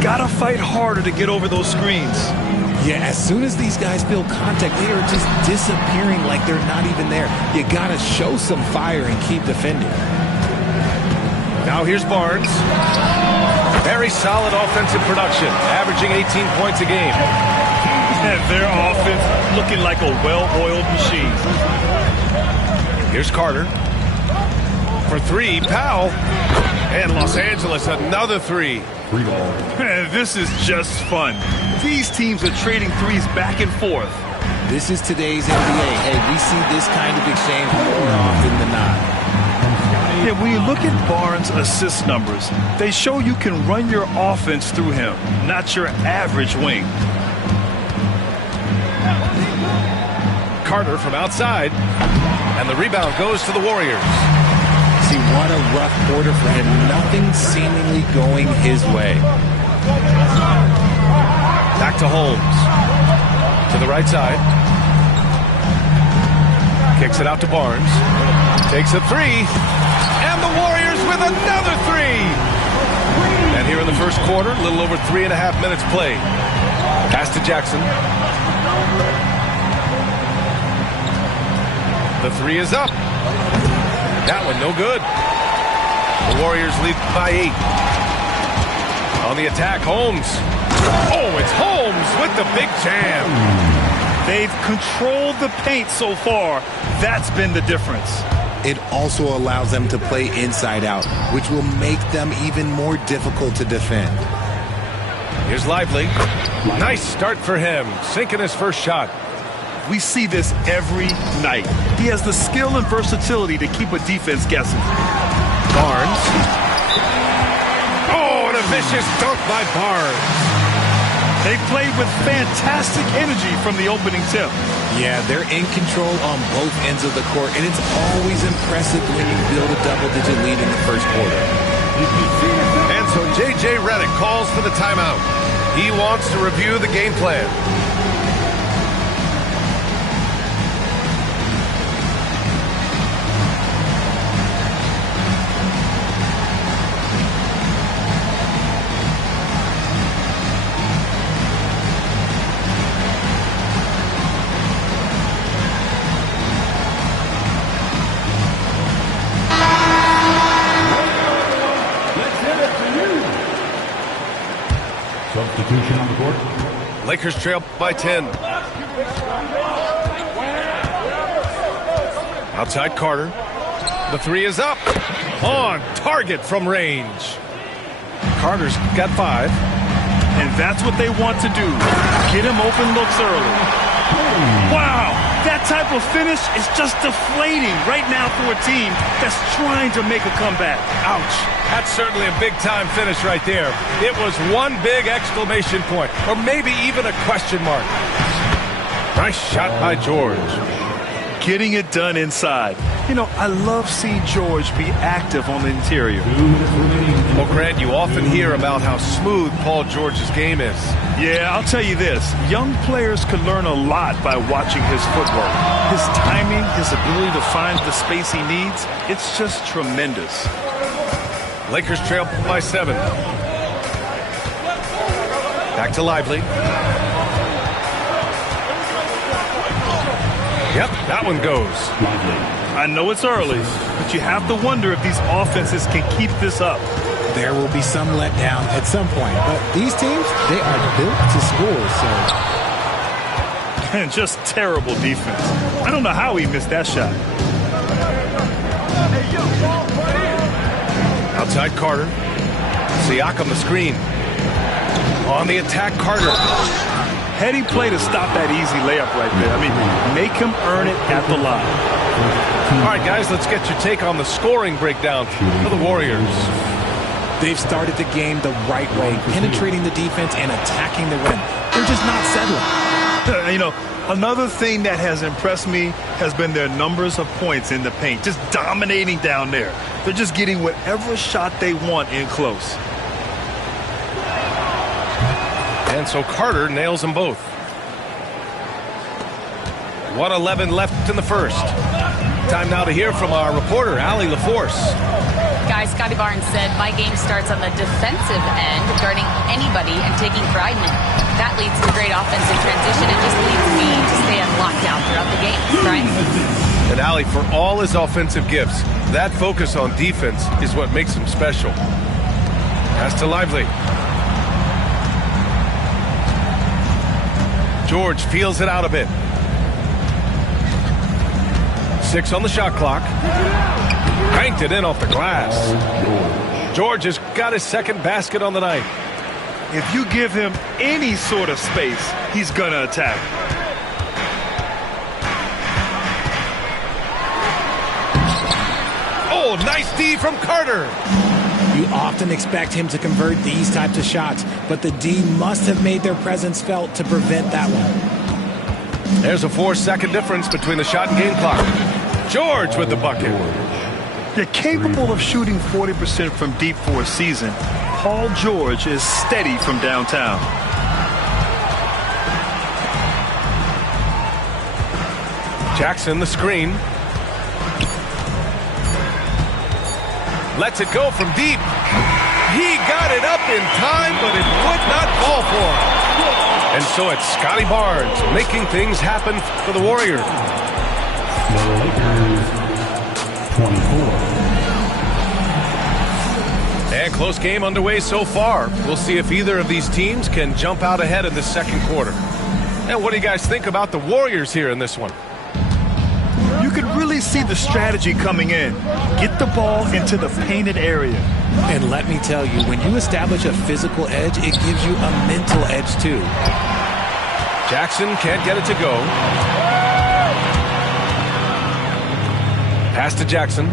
Gotta fight harder to get over those screens. Yeah, as soon as these guys feel contact, they are just disappearing like they're not even there. You gotta show some fire and keep defending. Now here's Barnes. Very solid offensive production, averaging 18 points a game. Their offense looking like a well-oiled machine. Here's Carter. For three, Powell. And Los Angeles, another three. This is just fun. These teams are trading threes back and forth. This is today's NBA. Hey, we see this kind of exchange more often than not. Yeah, when you look at Barnes' assist numbers, they show you can run your offense through him, not your average wing. Carter from outside. And the rebound goes to the Warriors. See, what a rough quarter for him. Nothing seemingly going his way. Back to Holmes. To the right side. Kicks it out to Barnes. Takes a three. And the Warriors with another three. And here in the first quarter, a little over 3.5 minutes played. Pass to Jackson. The three is up. That one no good. The Warriors lead by 8. On the attack, Holmes. Oh, it's Holmes with the big jam. They've controlled the paint so far. That's been the difference. It also allows them to play inside out, which will make them even more difficult to defend. Here's Lively. Nice start for him, sinking his first shot. We see this every night. He has the skill and versatility to keep a defense guessing. Barnes. Oh, and a vicious dunk by Barnes. They played with fantastic energy from the opening tip. Yeah, they're in control on both ends of the court, and it's always impressive when you build a double-digit lead in the first quarter. And so J.J. Redick calls for the timeout. He wants to review the game plan. Substitution on the court. Lakers trail by 10. Outside Carter. The three is up. On target from range. Carter's got 5. And that's what they want to do. Get him open looks early. Wow, that type of finish is just deflating right now for a team that's trying to make a comeback. Ouch. That's certainly a big-time finish right there. It was one big exclamation point, or maybe even a question mark. Nice shot by George. Getting it done inside. You know, I love seeing George be active on the interior. Well, Grant, you often hear about how smooth Paul George's game is. Yeah, I'll tell you this. Young players could learn a lot by watching his footwork. His timing, his ability to find the space he needs, it's just tremendous. Lakers trail by 7. Back to Lively. Yep, that one goes. I know it's early, but you have to wonder if these offenses can keep this up. There will be some letdown at some point, but these teams, they are built to score, so. And just terrible defense. I don't know how he missed that shot. Outside Carter. Siakam the screen. On the attack, Carter. Heady play to stop that easy layup right there. I mean, make him earn it at the line. All right, guys, let's get your take on the scoring breakdown for the Warriors. They've started the game the right way, penetrating the defense and attacking the rim. They're just not settling. You know, another thing that has impressed me has been their numbers of points in the paint, just dominating down there. They're just getting whatever shot they want in close. And so Carter nails them both. 1:11 left in the first. Time now to hear from our reporter, Allie LaForce. Guys, Scotty Barnes said, my game starts on the defensive end, guarding anybody and taking pride in it. That leads to great offensive transition and just leads me to stay on lockdown throughout the game. Brian? And Allie, for all his offensive gifts, that focus on defense is what makes him special. Pass to Lively. George feels it out a bit. 6 on the shot clock. Banked it in off the glass. George has got his second basket on the night. If you give him any sort of space, he's going to attack. Oh, nice D from Carter. You often expect him to convert these types of shots, but the D must have made their presence felt to prevent that one. There's a 4-second difference between the shot and game clock. George with the bucket. They're capable of shooting 40% from deep for a season. Paul George is steady from downtown. Jackson, the screen. Lets it go from deep. He got it up in time, but it would not fall for him. And so it's Scotty Barnes making things happen for the Warriors. The Lakers, 24. And close game underway so far. We'll see if either of these teams can jump out ahead in the second quarter. And what do you guys think about the Warriors here in this one? You could really see the strategy coming in. Get the ball into the painted area. And let me tell you, when you establish a physical edge, it gives you a mental edge too. Jackson can't get it to go. Pass to Jackson.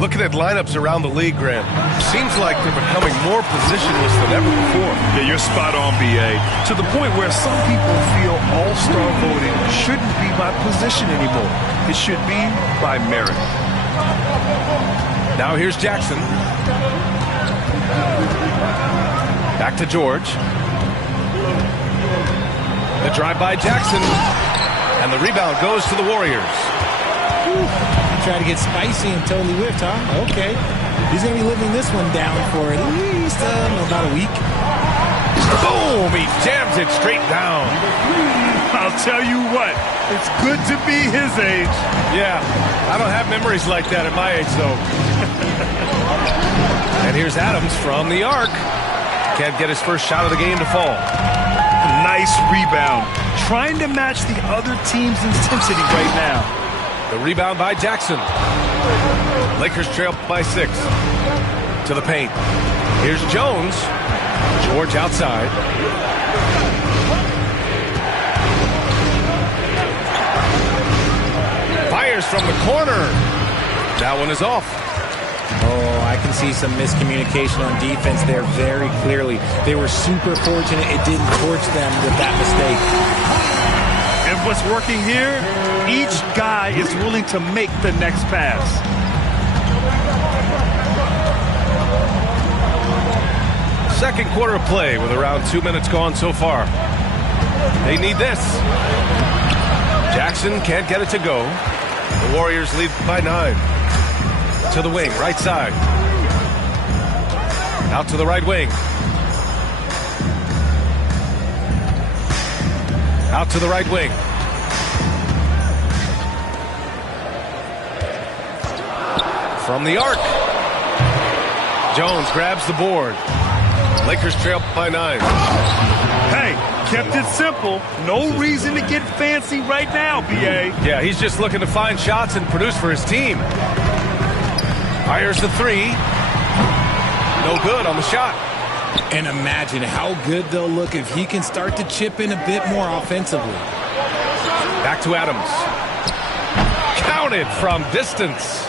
Looking at lineups around the league, Grant, seems like they're becoming more positionless than ever before. Yeah, you're spot on, B.A. To the point where some people feel all-star voting shouldn't be by position anymore. It should be by merit. Now here's Jackson. Back to George. The drive by Jackson. And the rebound goes to the Warriors. Try to get spicy and totally whiffed, huh? Okay. He's going to be living this one down for at least about a week. Boom! He jams it straight down. I'll tell you what, it's good to be his age. Yeah, I don't have memories like that at my age, though. And here's Adams from the arc. Can't get his first shot of the game to fall. Nice rebound. Trying to match the other team's intensity right now. The rebound by Jackson. Lakers trail by 6. To the paint. Here's Jones. George outside. Fires from the corner. That one is off. Oh, I can see some miscommunication on defense there very clearly. They were super fortunate it didn't torch them with that mistake. And what's working here, each guy is willing to make the next pass. Second quarter of play with around 2 minutes gone so far. They need this. Jackson can't get it to go. The Warriors lead by 9. To the wing, right side. Out to the right wing. Out to the right wing. From the arc. Jones grabs the board. Lakers trail by 9. Hey, kept it simple. No reason to get fancy right now, B.A. Yeah, he's just looking to find shots and produce for his team. Fires the 3. No good on the shot. And imagine how good they'll look if he can start to chip in a bit more offensively. Back to Adams. Counted from distance.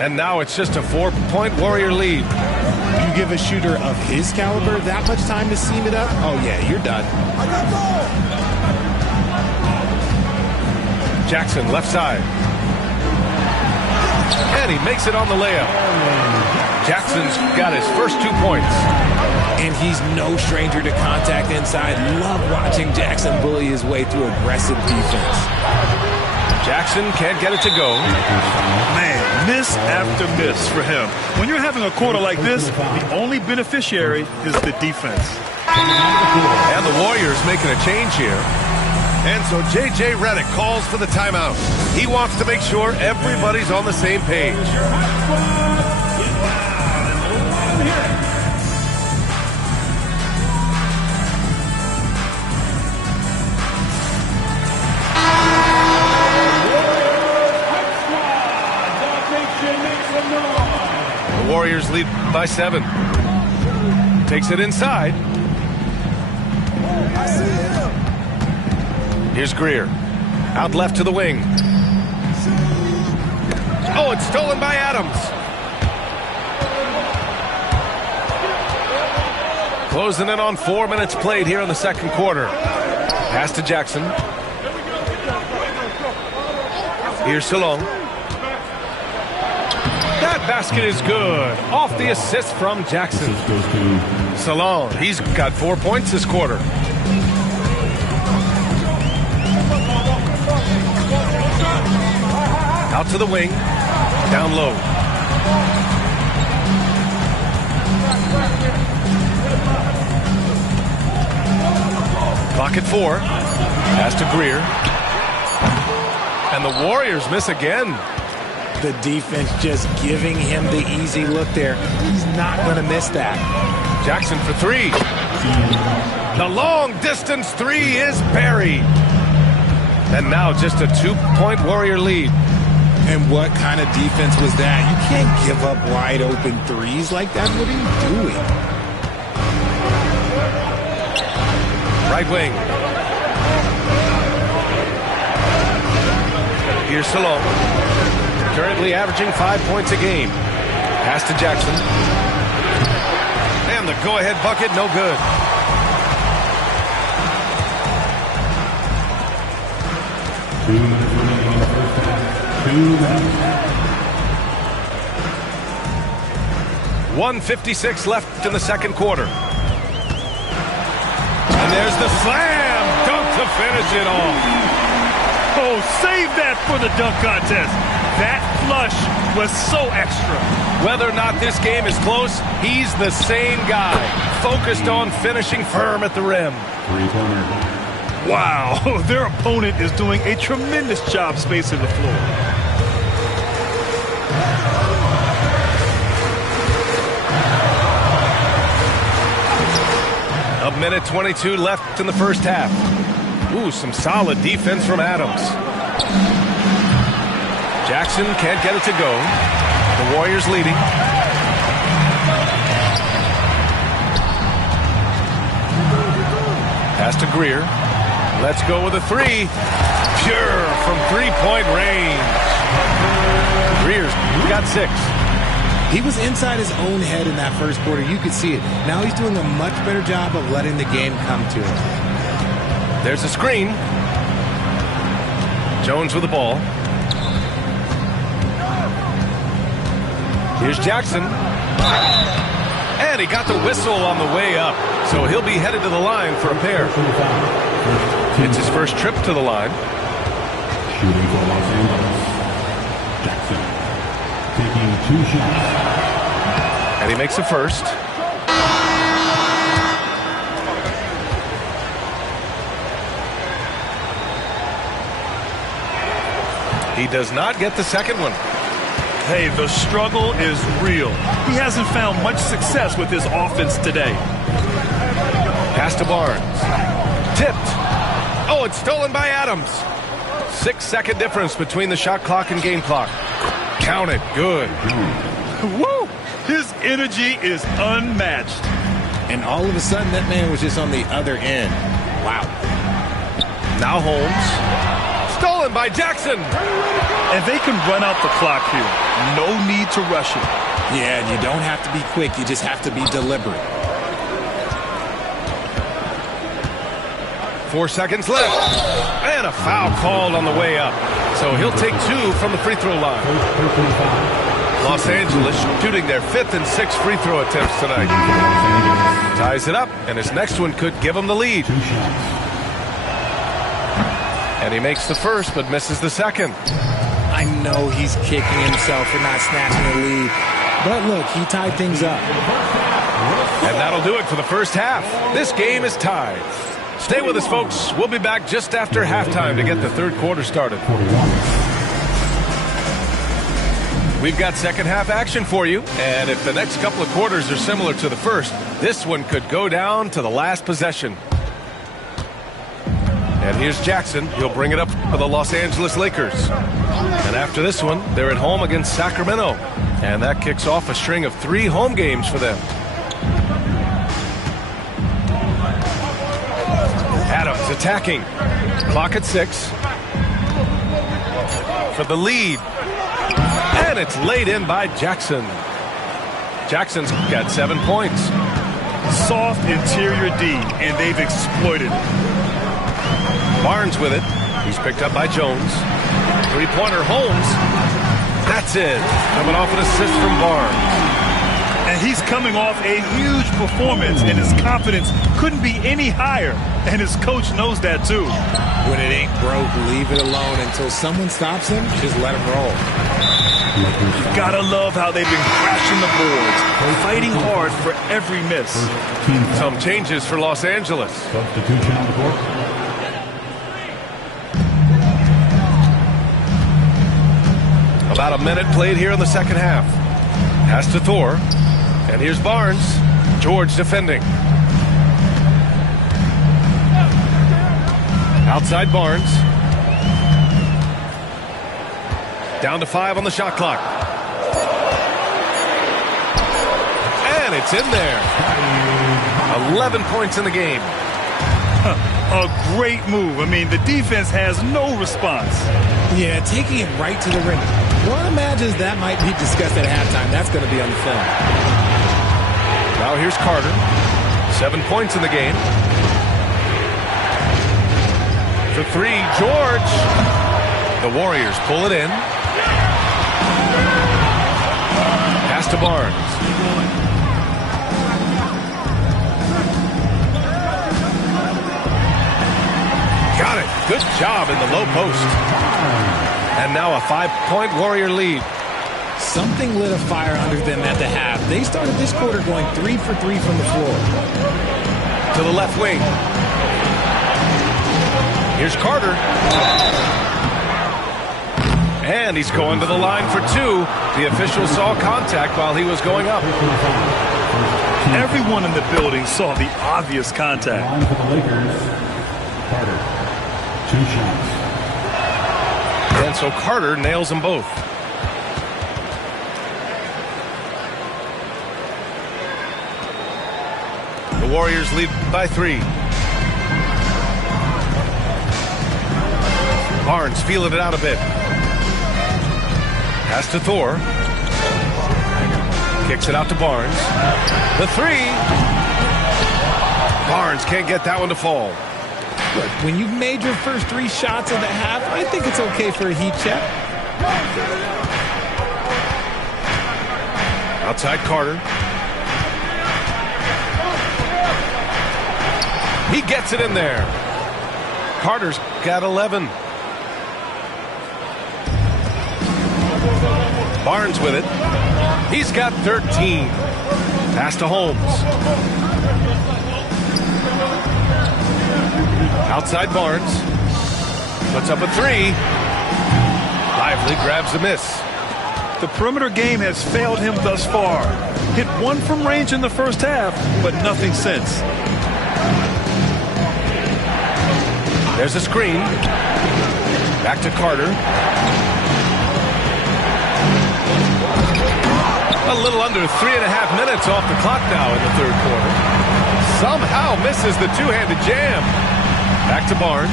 And now it's just a 4-point Warrior lead. You give a shooter of his caliber that much time to seam it up? Oh, yeah, you're done. Jackson, left side. And he makes it on the layup. Jackson's got his first 2 points. And he's no stranger to contact inside. Love watching Jackson bully his way through aggressive defense. Jackson can't get it to go. Man, miss after miss for him. When you're having a quarter like this, the only beneficiary is the defense. And the Warriors making a change here. And so J.J. Redick calls for the timeout. He wants to make sure everybody's on the same page. Warriors lead by 7. Takes it inside. Here's Greer. Out left to the wing. Oh, it's stolen by Adams. Closing in on 4 minutes played here in the second quarter. Pass to Jackson. Here's Salong. That basket is good. Off the assist from Jackson. Salong, he's got 4 points this quarter. Out to the wing. Down low. Clock at 4. Pass to Greer. And the Warriors miss again. The defense just giving him the easy look there. He's not going to miss that. Jackson for 3. The long distance 3 is buried. And now just a 2-point Warrior lead. And what kind of defense was that? You can't give up wide open threes like that. What are you doing? Right wing. Here's Salong. Currently averaging 5 points a game. Pass to Jackson. And the go-ahead bucket, no good. $1:56 left in the second quarter. And there's the slam dunk to finish it off. Oh, save that for the dunk contest. That flush was so extra. Whether or not this game is close, he's the same guy, focused on finishing firm at the rim. Wow, their opponent is doing a tremendous job spacing the floor. A minute 22 left in the first half. Ooh, some solid defense from Adams. Jackson can't get it to go. The Warriors leading. Pass to Greer. Let's go with a 3. Pure from 3-point range. Greer's got 6. He was inside his own head in that first quarter. You could see it. Now he's doing a much better job of letting the game come to him. There's a screen. Jones with the ball. Here's Jackson. And he got the whistle on the way up. So he'll be headed to the line for a pair. It's his first trip to the line. Shooting for Los Angeles. Jackson. Taking 2 shots. And he makes the first. He does not get the second one. Hey, the struggle is real. He hasn't found much success with his offense today. Pass to Barnes. Tipped. Oh, it's stolen by Adams. 6-second difference between the shot clock and game clock. Count it. Good. Woo! His energy is unmatched. And all of a sudden, that man was just on the other end. Wow. Now Holmes. Stolen by Jackson. And they can run out the clock here. No need to rush it. Yeah, and you don't have to be quick. You just have to be deliberate. 4 seconds left. And a foul called on the way up. So he'll take 2 from the free throw line. Los Angeles shooting their 5th and 6th free throw attempts tonight. Ties it up, and his next one could give him the lead. And he makes the first, but misses the second. I know he's kicking himself for not snatching the lead. But look, he tied things up. And that'll do it for the first half. This game is tied. Stay with us, folks. We'll be back just after halftime to get the third quarter started. We've got second half action for you. And if the next couple of quarters are similar to the first, this one could go down to the last possession. And here's Jackson. He'll bring it up for the Los Angeles Lakers. And after this one, they're at home against Sacramento. And that kicks off a string of 3 home games for them. Adams attacking. Clock at 6. For the lead. And it's laid in by Jackson. Jackson's got 7 points. Soft interior D, and they've exploited it. Barnes with it. He's picked up by Jones. 3-pointer Holmes. That's it. Coming off an assist from Barnes. And he's coming off a huge performance, and his confidence couldn't be any higher. And his coach knows that, too. When it ain't broke, leave it alone until someone stops him. Just let him roll. You gotta love how they've been crashing the boards, fighting hard for every miss. Some changes for Los Angeles. Substitution on the court. About a minute played here in the second half. Pass to Thor. And here's Barnes. George defending. Outside Barnes. Down to 5 on the shot clock. And it's in there. 11 points in the game. A great move. I mean, the defense has no response. Yeah, taking it right to the rim. One imagines that might be discussed at halftime. That's going to be on the film. Now here's Carter. 7 points in the game. For 3, George. The Warriors pull it in. Pass to Barnes. Got it. Good job in the low post. And now a 5-point Warrior lead. Something lit a fire under them at the half. They started this quarter going 3 for 3 from the floor. To the left wing. Here's Carter. And he's going to the line for 2. The official saw contact while he was going up. Everyone in the building saw the obvious contact. Line for the Lakers. Carter. 2 shots. And so Carter nails them both. The Warriors lead by 3. Barnes feeling it out a bit. Pass to Thor. Kicks it out to Barnes. The 3. Barnes can't get that one to fall. Look, when you've made your first 3 shots of the half, I think it's okay for a heat check. Outside Carter. He gets it in there. Carter's got 11. Barnes with it. He's got 13. Pass to Holmes. Outside Barnes. Puts up a 3. Lively grabs the miss. The perimeter game has failed him thus far. Hit 1 from range in the first half, but nothing since. There's a screen. Back to Carter. A little under 3.5 minutes off the clock now in the third quarter. Somehow misses the two-handed jam. Back to Barnes.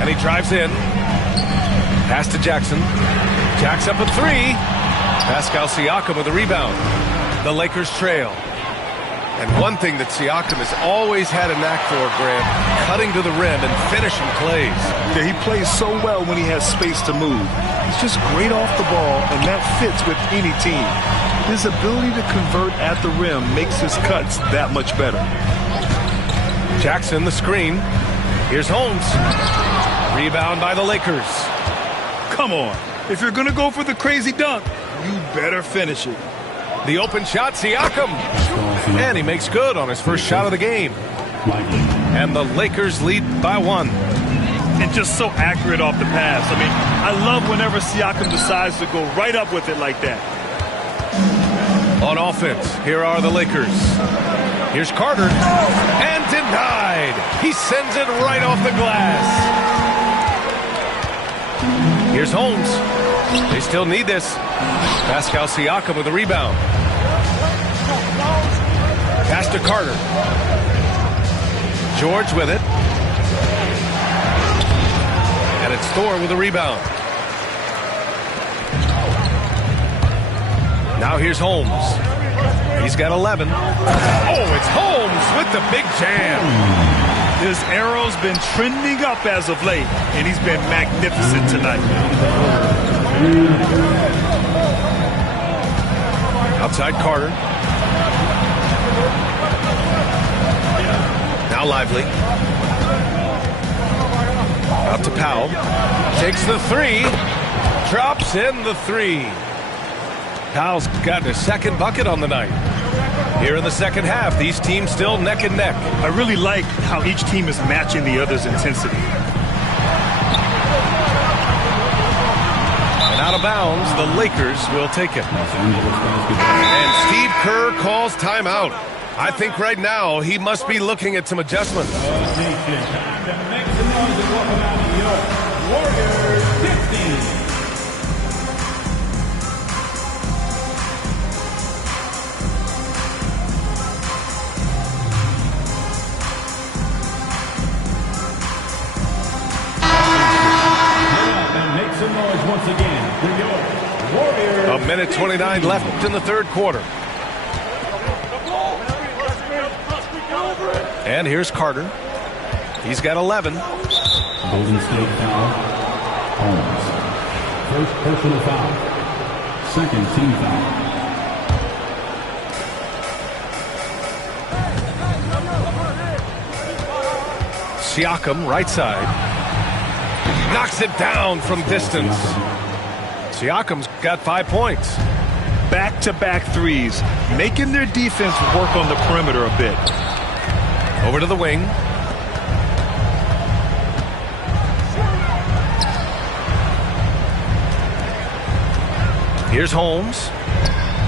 And he drives in. Pass to Jackson. Jacks up a 3. Pascal Siakam with a rebound. The Lakers trail. And one thing that Siakam has always had a knack for, Grant, cutting to the rim and finishing plays. Yeah, he plays so well when he has space to move. He's just great off the ball, and that fits with any team. His ability to convert at the rim makes his cuts that much better. Jackson, the screen. Here's Holmes. Rebound by the Lakers. Come on. If you're going to go for the crazy dunk, you better finish it. The open shot, Siakam. And he makes good on his first shot of the game. And the Lakers lead by 1. And just so accurate off the pass. I mean, I love whenever Siakam decides to go right up with it like that. On offense, here are the Lakers. Here's Carter. And denied. He sends it right off the glass. Here's Holmes. They still need this. Pascal Siakam with a rebound. Pass to Carter. George with it. And it's Thor with a rebound. Now here's Holmes. He's got 11. Oh, it's Holmes with the big jam. His arrow's been trending up as of late, and he's been magnificent tonight. Outside Carter. Now Lively. Out to Powell. Takes the three. Drops in the three. Powell's gotten his second bucket on the night. Here in the second half, these teams still neck and neck. I really like how each team is matching the other's intensity. And out of bounds, the Lakers will take it. And Steve Kerr calls timeout. I think right now he must be looking at some adjustments. Warriors 15. Once again, the Warriors. A minute 29 left in the third quarter. And here's Carter. He's got 11. Golden State foul. Holmes. First personal foul. Second team foul. Siakam, right side. Knocks it down from distance. Siakam's got 5 points. Back-to-back threes, making their defense work on the perimeter a bit. Over to the wing. Here's Holmes.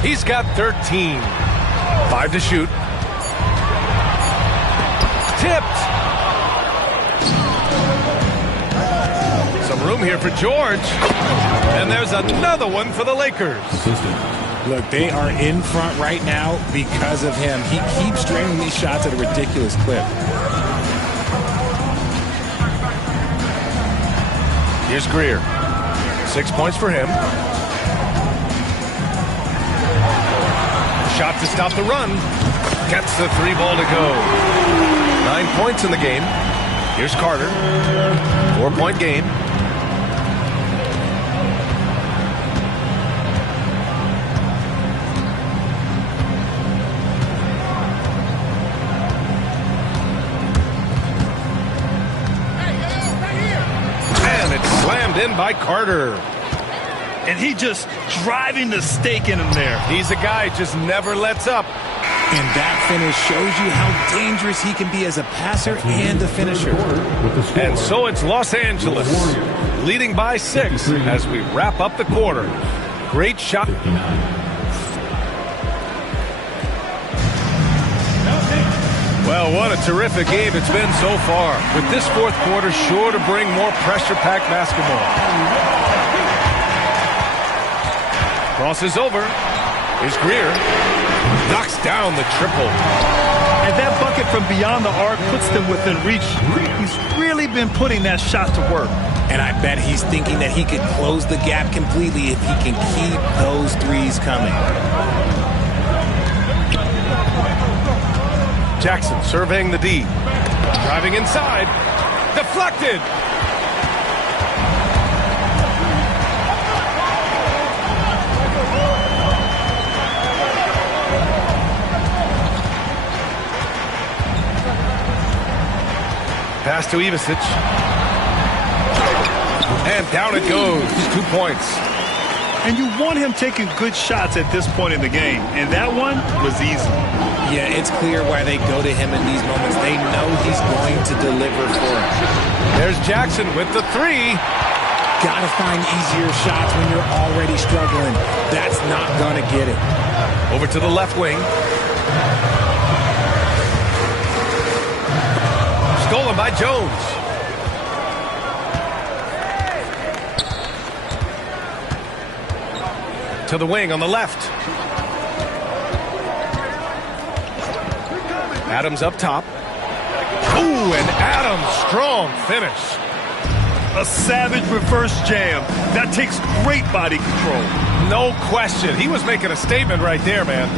He's got 13. 5 to shoot. Tipped. Some room here for George. And there's another one for the Lakers. Look, they are in front right now because of him. He keeps draining these shots at a ridiculous clip. Here's Greer. 6 points for him. Shot to stop the run. Gets the 3 ball to go. 9 points in the game. Here's Carter. 4-point game. In by Carter. And he just driving the stake in him there. He's a guy just never lets up. And that finish shows you how dangerous he can be as a passer and a finisher. And so it's Los Angeles leading by 6 as we wrap up the quarter. Great shot. Well, what a terrific game it's been so far. With this fourth quarter sure to bring more pressure-packed basketball. Crosses over. Here's Greer. Knocks down the triple. And that bucket from beyond the arc puts them within reach. He's really been putting that shot to work. And I bet he's thinking that he could close the gap completely if he can keep those threes coming. Jackson surveying the D. Driving inside. Deflected. Pass to Ivicic. And down it goes. 2 points. And you want him taking good shots at this point in the game. And that one was easy. Yeah, it's clear why they go to him in these moments. They know he's going to deliver for them. There's Jackson with the 3. Gotta find easier shots when you're already struggling. That's not gonna get it. Over to the left wing. Stolen by Jones. To the wing on the left. Adams up top. Ooh, and Adams, strong finish. A savage reverse jam. That takes great body control. No question. He was making a statement right there, man.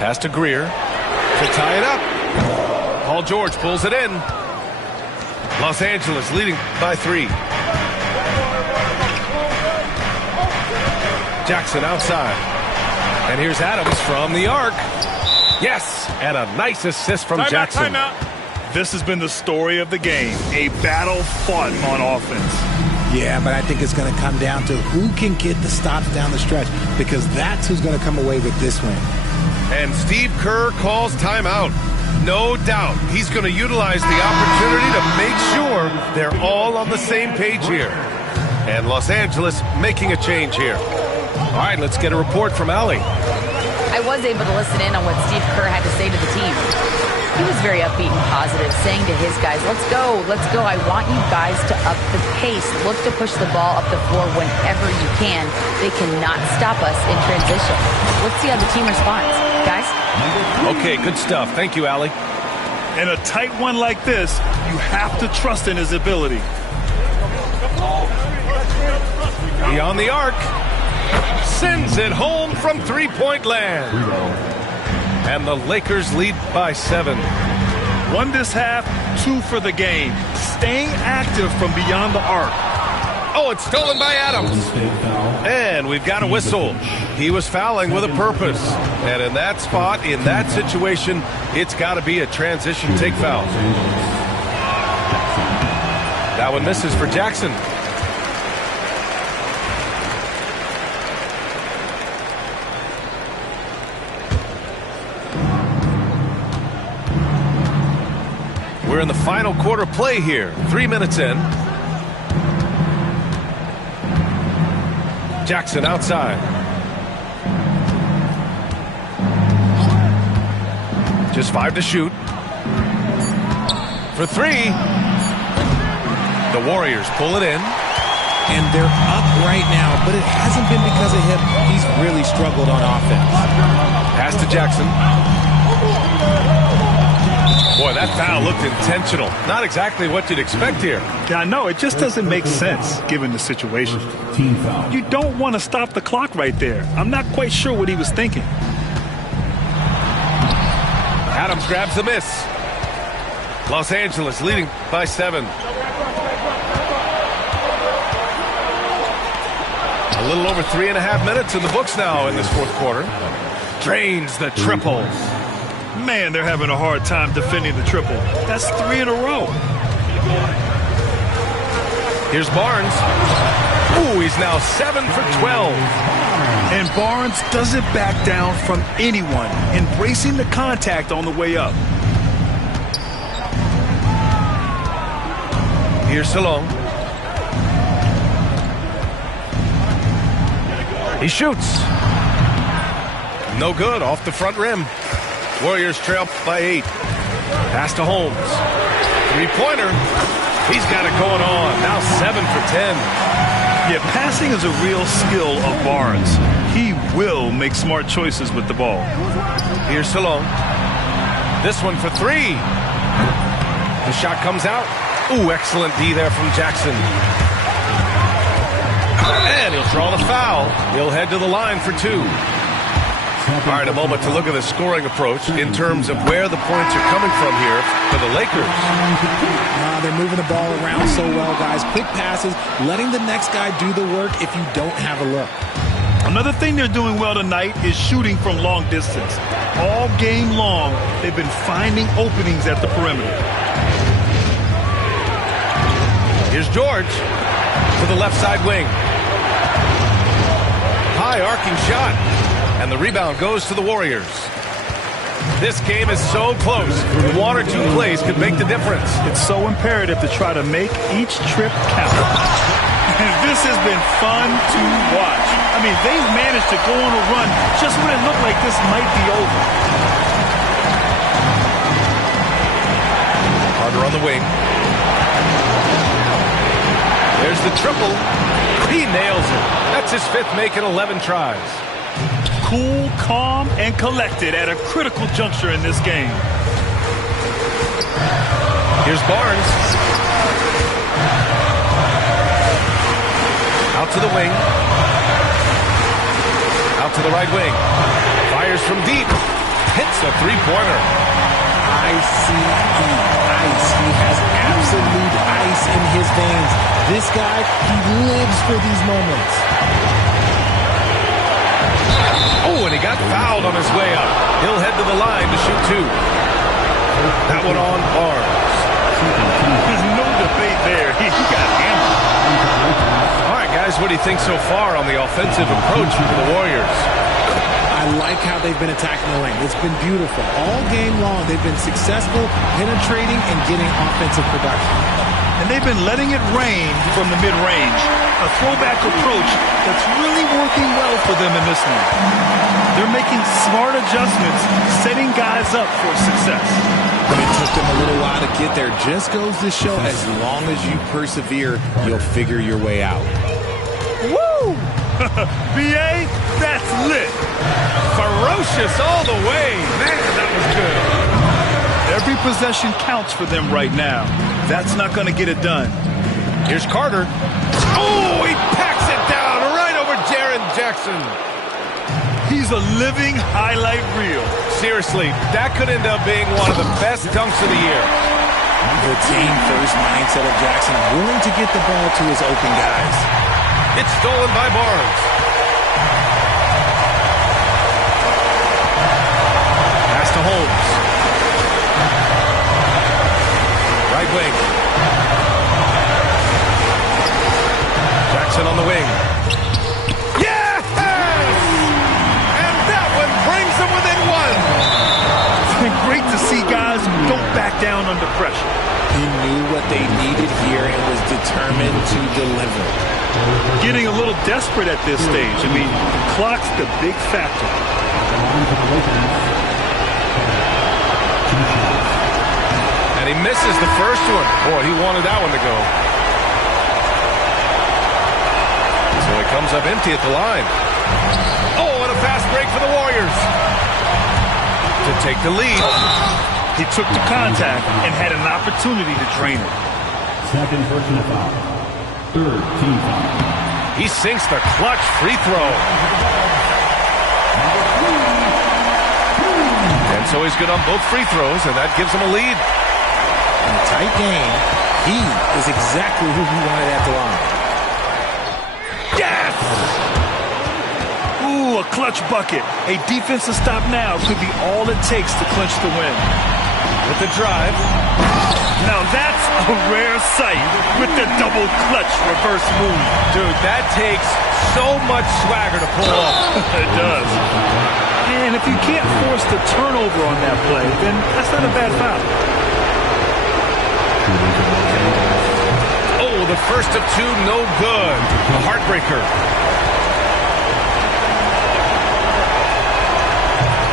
Pass to Greer to tie it up. Paul George pulls it in. Los Angeles leading by 3. Jackson outside. And here's Adams from the arc. Yes, and a nice assist from Jackson. This has been the story of the game. A battle fought on offense. Yeah, but I think it's going to come down to who can get the stops down the stretch, because that's who's going to come away with this win. And Steve Kerr calls timeout. No doubt he's going to utilize the opportunity to make sure they're all on the same page here. And Los Angeles making a change here. All right, let's get a report from Allie. I was able to listen in on what Steve Kerr had to say to the team. He was very upbeat and positive, saying to his guys, let's go. I want you guys to up the pace. Look to push the ball up the floor whenever you can. They cannot stop us in transition. Let's see how the team responds. Guys? Okay, good stuff. Thank you, Allie. In a tight one like this, you have to trust in his ability. Beyond the arc. Sends it home from three-point land. And the Lakers lead by 7. 1 this half, 2 for the game. Staying active from beyond the arc. Oh, it's stolen by Adams. And we've got a whistle. He was fouling with a purpose. And in that spot, in that situation, it's got to be a transition take foul. That one misses for Jackson. We're in the final quarter play here. 3 minutes in. Jackson outside. Just 5 to shoot. For 3. The Warriors pull it in. And they're up right now, but it hasn't been because of him. He's really struggled on offense. Pass to Jackson. Boy, that foul looked intentional. Not exactly what you'd expect here. Yeah, I know. It just doesn't make sense given the situation. Team foul. You don't want to stop the clock right there. I'm not quite sure what he was thinking. Adams grabs the miss. Los Angeles leading by 7. A little over 3.5 minutes in the books now in this fourth quarter. Drains the triple. Man, they're having a hard time defending the triple. That's 3 in a row. Here's Barnes. Ooh, he's now 7 for 12. And Barnes doesn't back down from anyone, embracing the contact on the way up. Here's Salone. He shoots. No good, off the front rim. Warriors trail by 8. Pass to Holmes. 3-pointer. He's got it going on. Now 7 for 10. Yeah, passing is a real skill of Barnes. He will make smart choices with the ball. Here's Salone. This one for 3. The shot comes out. Ooh, excellent D there from Jackson. And he'll draw the foul. He'll head to the line for 2. All right, a moment to look at the scoring approach in terms of where the points are coming from here for the Lakers. They're moving the ball around so well, guys. Quick passes, letting the next guy do the work if you don't have a look. Another thing they're doing well tonight is shooting from long distance. All game long, they've been finding openings at the perimeter. Here's George to the left side wing. High arcing shot. And the rebound goes to the Warriors. This game is so close. 1 or 2 plays could make the difference. It's so imperative to try to make each trip count. And this has been fun to watch. I mean, they've managed to go on a run just when it looked like this might be over. Carter on the wing. There's the triple. He nails it. That's his 5th make in 11 tries. Cool, calm, and collected at a critical juncture in this game. Here's Barnes. Out to the wing. Out to the right wing. Fires from deep. Hits a three-pointer. Ice. He has absolute ice in his veins. This guy, he lives for these moments. Oh, and he got fouled on his way up. He'll head to the line to shoot 2. That one on Barnes. There's no debate there. He got hammered. All right, guys, what do you think so far on the offensive approach for the Warriors? I like how they've been attacking the lane. It's been beautiful. All game long, they've been successful penetrating and getting offensive production. And they've been letting it rain from the mid-range. A throwback approach that's really working well for them in this one. They're making smart adjustments, setting guys up for success. But it took them a little while to get there. Just goes to show, as long as you persevere, you'll figure your way out. Woo! B.A., that's lit. Ferocious all the way. Man, that was good. Every possession counts for them right now. That's not going to get it done. Here's Carter. Oh, he packs it down right over Jaren Jackson. He's a living highlight reel. Seriously, that could end up being one of the best dunks of the year. The team-first mindset of Jackson, willing to get the ball to his open guys. It's stolen by Barnes. Pass to Holmes. Right wing. Jackson on the wing. Yes! And that one brings them within 1. It's been great to see guys who don't back down under pressure. He knew what they needed here and was determined to deliver. Getting a little desperate at this stage. I mean, the clock's the big factor. And he misses the first one. Boy, he wanted that one to go. So he comes up empty at the line. Oh, and a fast break for the Warriors to take the lead. He took the contact and had an opportunity to drain it. Second personal foul. Third team foul. He sinks the clutch free throw. And so he's good on both free throws, and that gives him a lead. In a tight game, he is exactly who he wanted at the line. Yes! Ooh, a clutch bucket. A defensive stop now could be all it takes to clinch the win. With the drive. Now that's a rare sight with the double clutch reverse move. Dude, that takes so much swagger to pull off. It does. And if you can't force the turnover on that play, then that's not a bad foul. Oh, the first of 2, no good. A heartbreaker.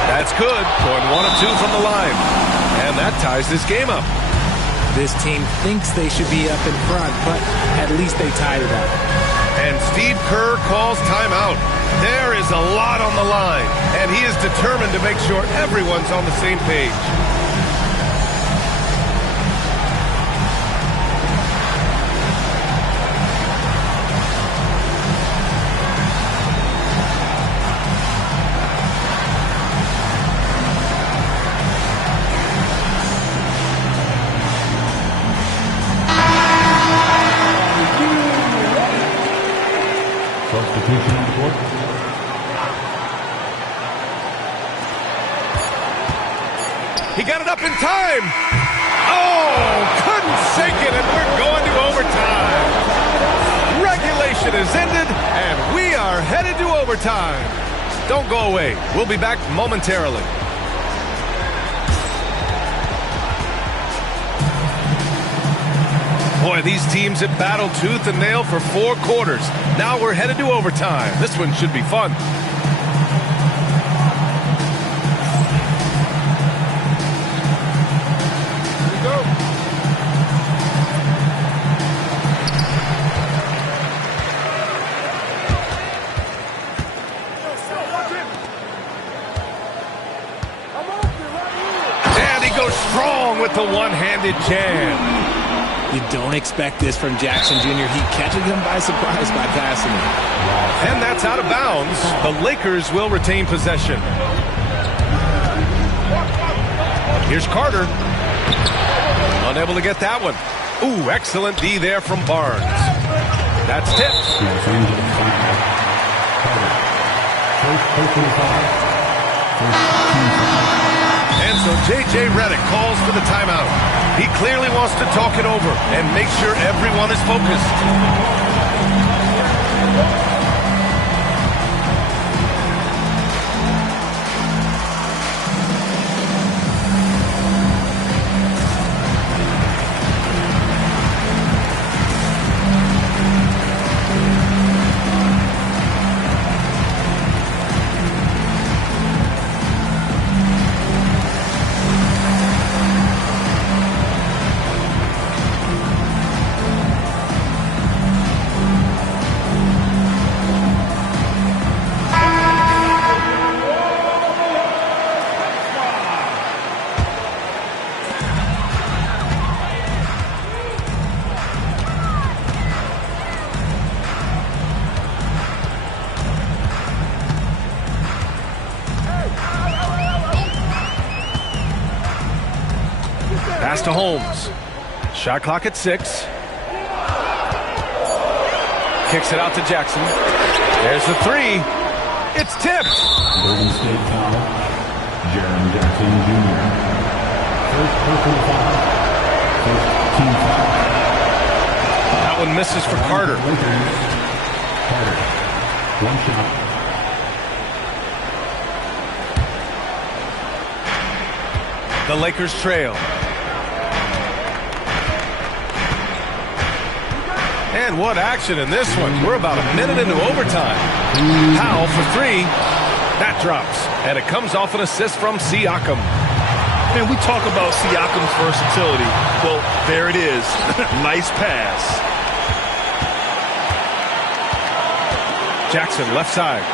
That's good. Going 1 of 2 from the line. And that ties this game up. This team thinks they should be up in front, but at least they tied it up. And Steve Kerr calls timeout. There is a lot on the line, and he is determined to make sure everyone's on the same page. Substitution on the court. He got it up in time. Oh, couldn't sink it, and we're going to overtime. Regulation is ended, and we are headed to overtime. Don't go away. We'll be back momentarily. Boy, these teams have battled tooth and nail for 4 quarters. Now we're headed to overtime. This one should be fun. Here we go. with the one-handed jam. You don't expect this from Jackson Jr. He catches them by surprise by passing it. And that's out of bounds. The Lakers will retain possession. Here's Carter. Unable to get that one. Ooh, excellent D there from Barnes. That's tipped. And so J.J. Redick calls for the timeout. He clearly wants to talk it over and make sure everyone is focused. Pass to Holmes. Shot clock at 6. Kicks it out to Jackson. There's the 3. It's tipped. Golden State foul. Jaren Jackson Jr. First personal foul. First team foul. That one misses for Carter. Carter. One shot. The Lakers trail. And what action in this one. We're about a minute into overtime. Powell for 3. That drops. And it comes off an assist from Siakam. Man, we talk about Siakam's versatility. Well, there it is. Nice pass. Jackson, left side.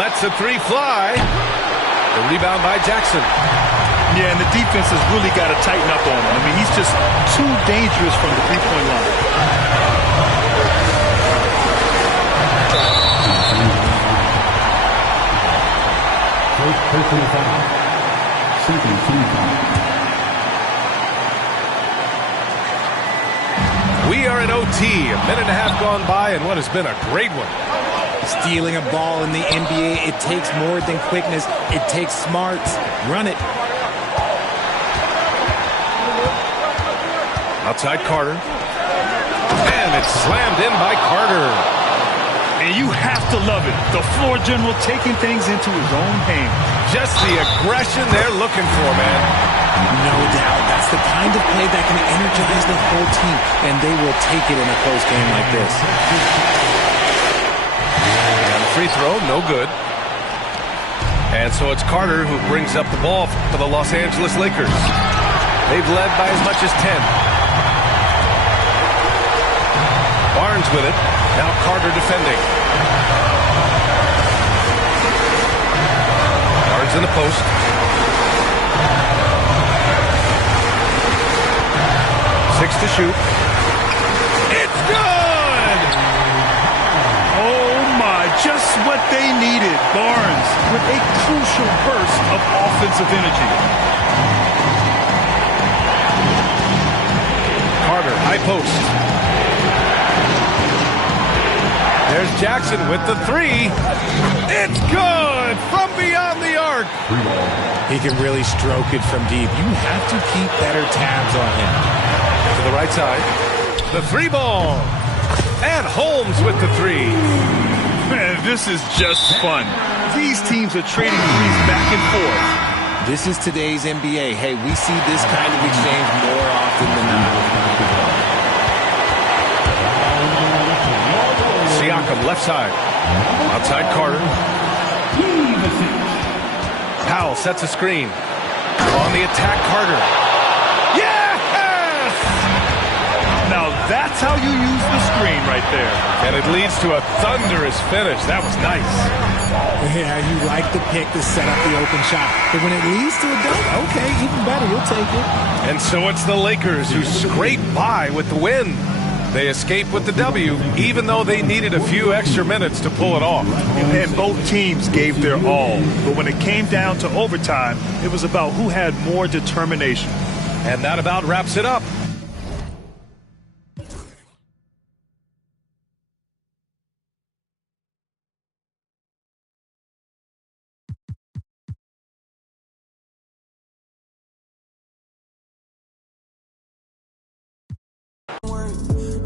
Lets a 3 fly. The rebound by Jackson. Yeah, and the defense has really got to tighten up on him. I mean, he's just too dangerous from the three-point line. First personal foul. Second team foul. We are in OT. A minute and a half gone by, and what has been a great one. Stealing a ball in the NBA, it takes more than quickness. It takes smarts. Run it. Outside Carter. And it's slammed in by Carter. And you have to love it. The floor general taking things into his own hands. Just the aggression they're looking for, man. No doubt. That's the kind of play that can energize the whole team. And they will take it in a close game like this. And the free throw, no good. And so it's Carter who brings up the ball for the Los Angeles Lakers. They've led by as much as 10. Barnes with it. Now Carter defending. Barnes in the post. Six to shoot. It's good! Oh my, just what they needed. Barnes with a crucial burst of offensive energy. Carter, high post. There's Jackson with the 3. It's good from beyond the arc. He can really stroke it from deep. You have to keep better tabs on him. To the right side. The 3 ball. And Holmes with the 3. Man, this is just fun. These teams are trading threes back and forth. This is today's NBA. Hey, we see this kind of exchange more often than not. Siakam, left side. Outside Carter. Powell sets a screen. On the attack, Carter. Yes! Now that's how you use the screen right there. And it leads to a thunderous finish. That was nice. Yeah, you like the pick to set up the open shot. But when it leads to a dunk, okay, even better, you'll take it. And so it's the Lakers who scrape by with the win. They escape with the W, even though they needed a few extra minutes to pull it off. And both teams gave their all. But when it came down to overtime, it was about who had more determination. And that about wraps it up.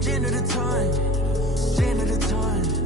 Gen of the time.